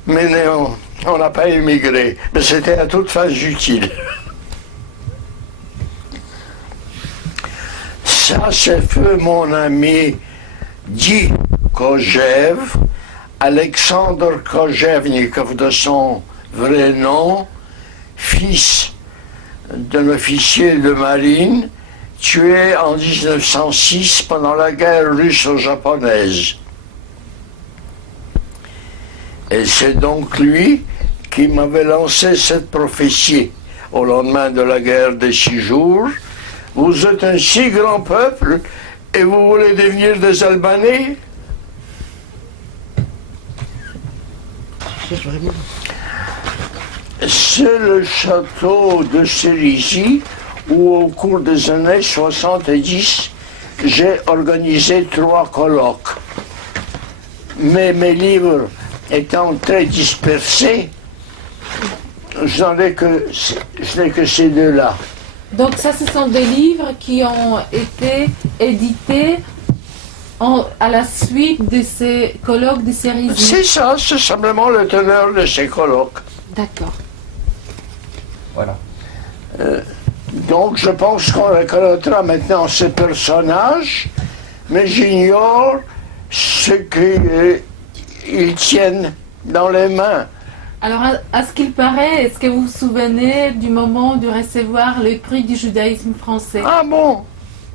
Mais non, on n'a pas émigré. Mais c'était à toute fin utile. Ça, c'est feu mon ami Di Kojev, Alexandre Kojevnikov de son vrai nom, fils d'un officier de marine tué en 1906 pendant la guerre russo-japonaise. Et c'est donc lui qui m'avait lancé cette prophétie au lendemain de la guerre des 6 jours. Vous êtes un si grand peuple et vous voulez devenir des Albanais? C'est le château de Cerisy où au cours des années 70, j'ai organisé 3 colloques. Mais mes livres étant très dispersés, je n'ai que ces 2-là. Donc ça, ce sont des livres qui ont été édités à la suite de ces colloques de Cerisy. C'est ça, c'est simplement le teneur de ces colloques. D'accord. Voilà. Donc je pense qu'on reconnaîtra maintenant ces personnages, mais j'ignore ce qu'ils tiennent dans les mains. Alors, à ce qu'il paraît, est-ce que vous vous souvenez du moment de recevoir le prix du judaïsme français? Ah bon?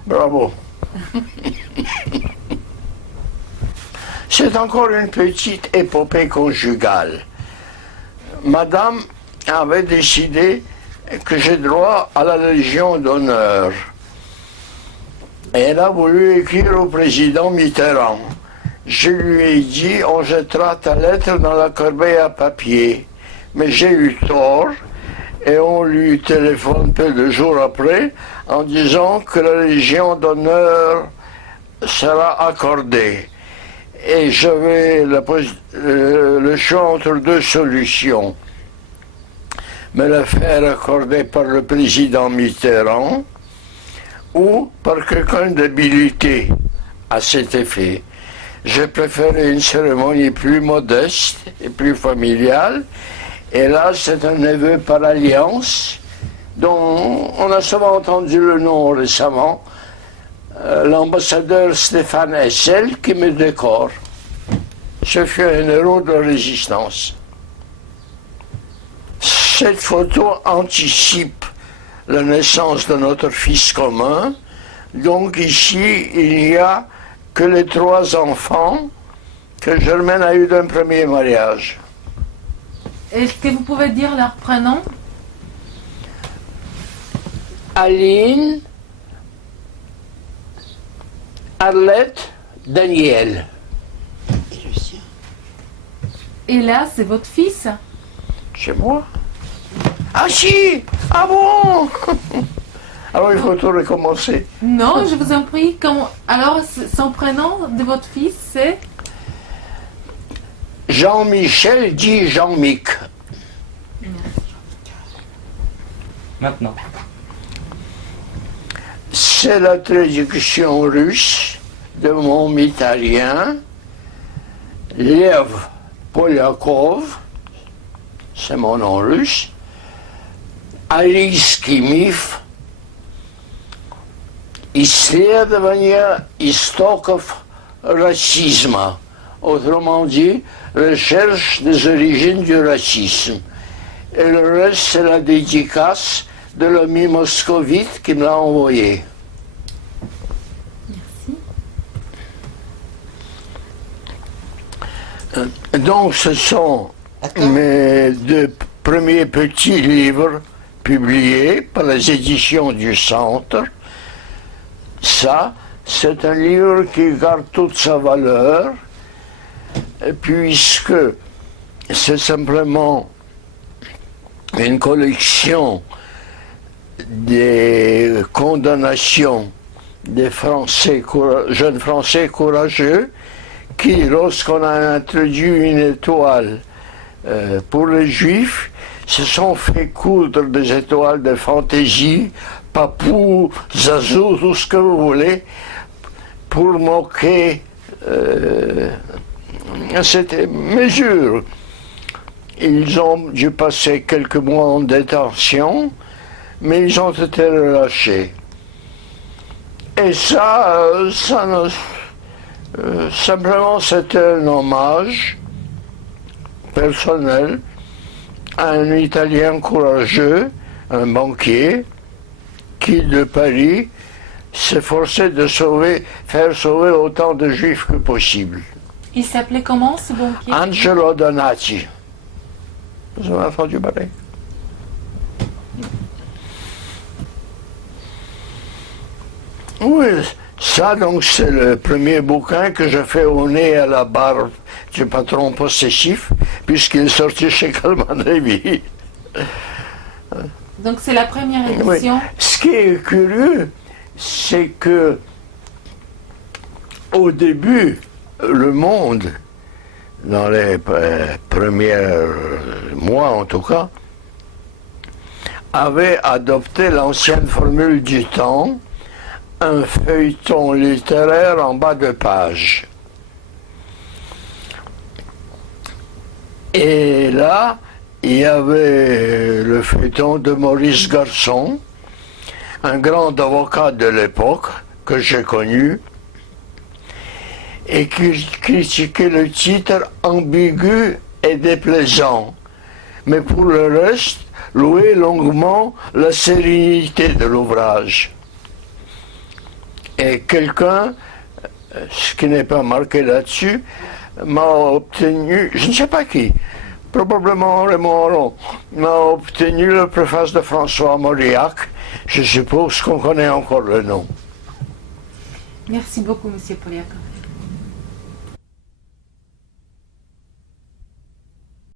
Bravo. C'est encore une petite épopée conjugale. Madame avait décidé que j'ai droit à la Légion d'honneur. Et elle a voulu écrire au président Mitterrand. Je lui ai dit, on jettera ta lettre dans la corbeille à papier. Mais j'ai eu tort et on lui téléphone peu de jours après en disant que la Légion d'honneur sera accordée. Et j'avais le choix entre 2 solutions. Me la faire accorder par le président Mitterrand ou par quelqu'un d'habilité à cet effet. J'ai préféré une cérémonie plus modeste et plus familiale. Et là, c'est un neveu par alliance, dont on a souvent entendu le nom récemment, l'ambassadeur Stéphane Hessel, qui me décore. Je fus un héros de la résistance. Cette photo anticipe la naissance de notre fils commun. Donc ici, il n'y a que les 3 enfants que Germaine a eu d'un premier mariage. Est-ce que vous pouvez dire leur prénom? Aline, Arlette, Daniel. Et le sien. Et là, c'est votre fils? C'est moi. Ah si! Ah bon? Alors il faut tout recommencer. Non, je vous en prie. Alors, son prénom de votre fils, c'est? Jean-Michel dit Jean-Mic. Maintenant. C'est la traduction russe de mon italien, Lev Polyakov, c'est mon nom russe, Alice Kimif, исследование истоков racisme, autrement dit, recherche des origines du racisme. Et le reste, c'est la dédicace de l'ami moscovite qui me l'a envoyé. Merci. Donc, ce sont mes 2 premiers petits livres publiés par les éditions du Centre. Ça, c'est un livre qui garde toute sa valeur, puisque c'est simplement une collection des condamnations des jeunes Français courageux qui, lorsqu'on a introduit une étoile pour les Juifs, se sont fait coudre des étoiles de fantaisie, papou, zazou, tout ce que vous voulez, pour moquer cette mesure. Ils ont dû passer quelques mois en détention, mais ils ont été relâchés. Et ça, simplement c'était un hommage personnel à un Italien courageux, un banquier, qui de Paris s'efforçait de faire sauver autant de juifs que possible. Il s'appelait comment ce banquier? Angelo Donati. Vous avez entendu parler? Oui, ça donc c'est le premier bouquin que je fais au nez à la barbe du patron possessif, puisqu'il est sorti chez Calman Levy. Donc c'est la première Oui. édition. Ce qui est curieux, c'est que au début, le monde, dans les premiers mois en tout cas, avait adopté l'ancienne formule du temps, un feuilleton littéraire en bas de page. Et là, il y avait le feuilleton de Maurice Garçon, un grand avocat de l'époque que j'ai connu, et qui critiquait le titre ambigu et déplaisant, mais pour le reste, louait longuement la sérénité de l'ouvrage. Et quelqu'un, ce qui n'est pas marqué là-dessus, m'a obtenu, je ne sais pas qui, probablement Raymond Aron, m'a obtenu la préface de François Mauriac. Je suppose qu'on connaît encore le nom. Merci beaucoup, Monsieur Poliakov.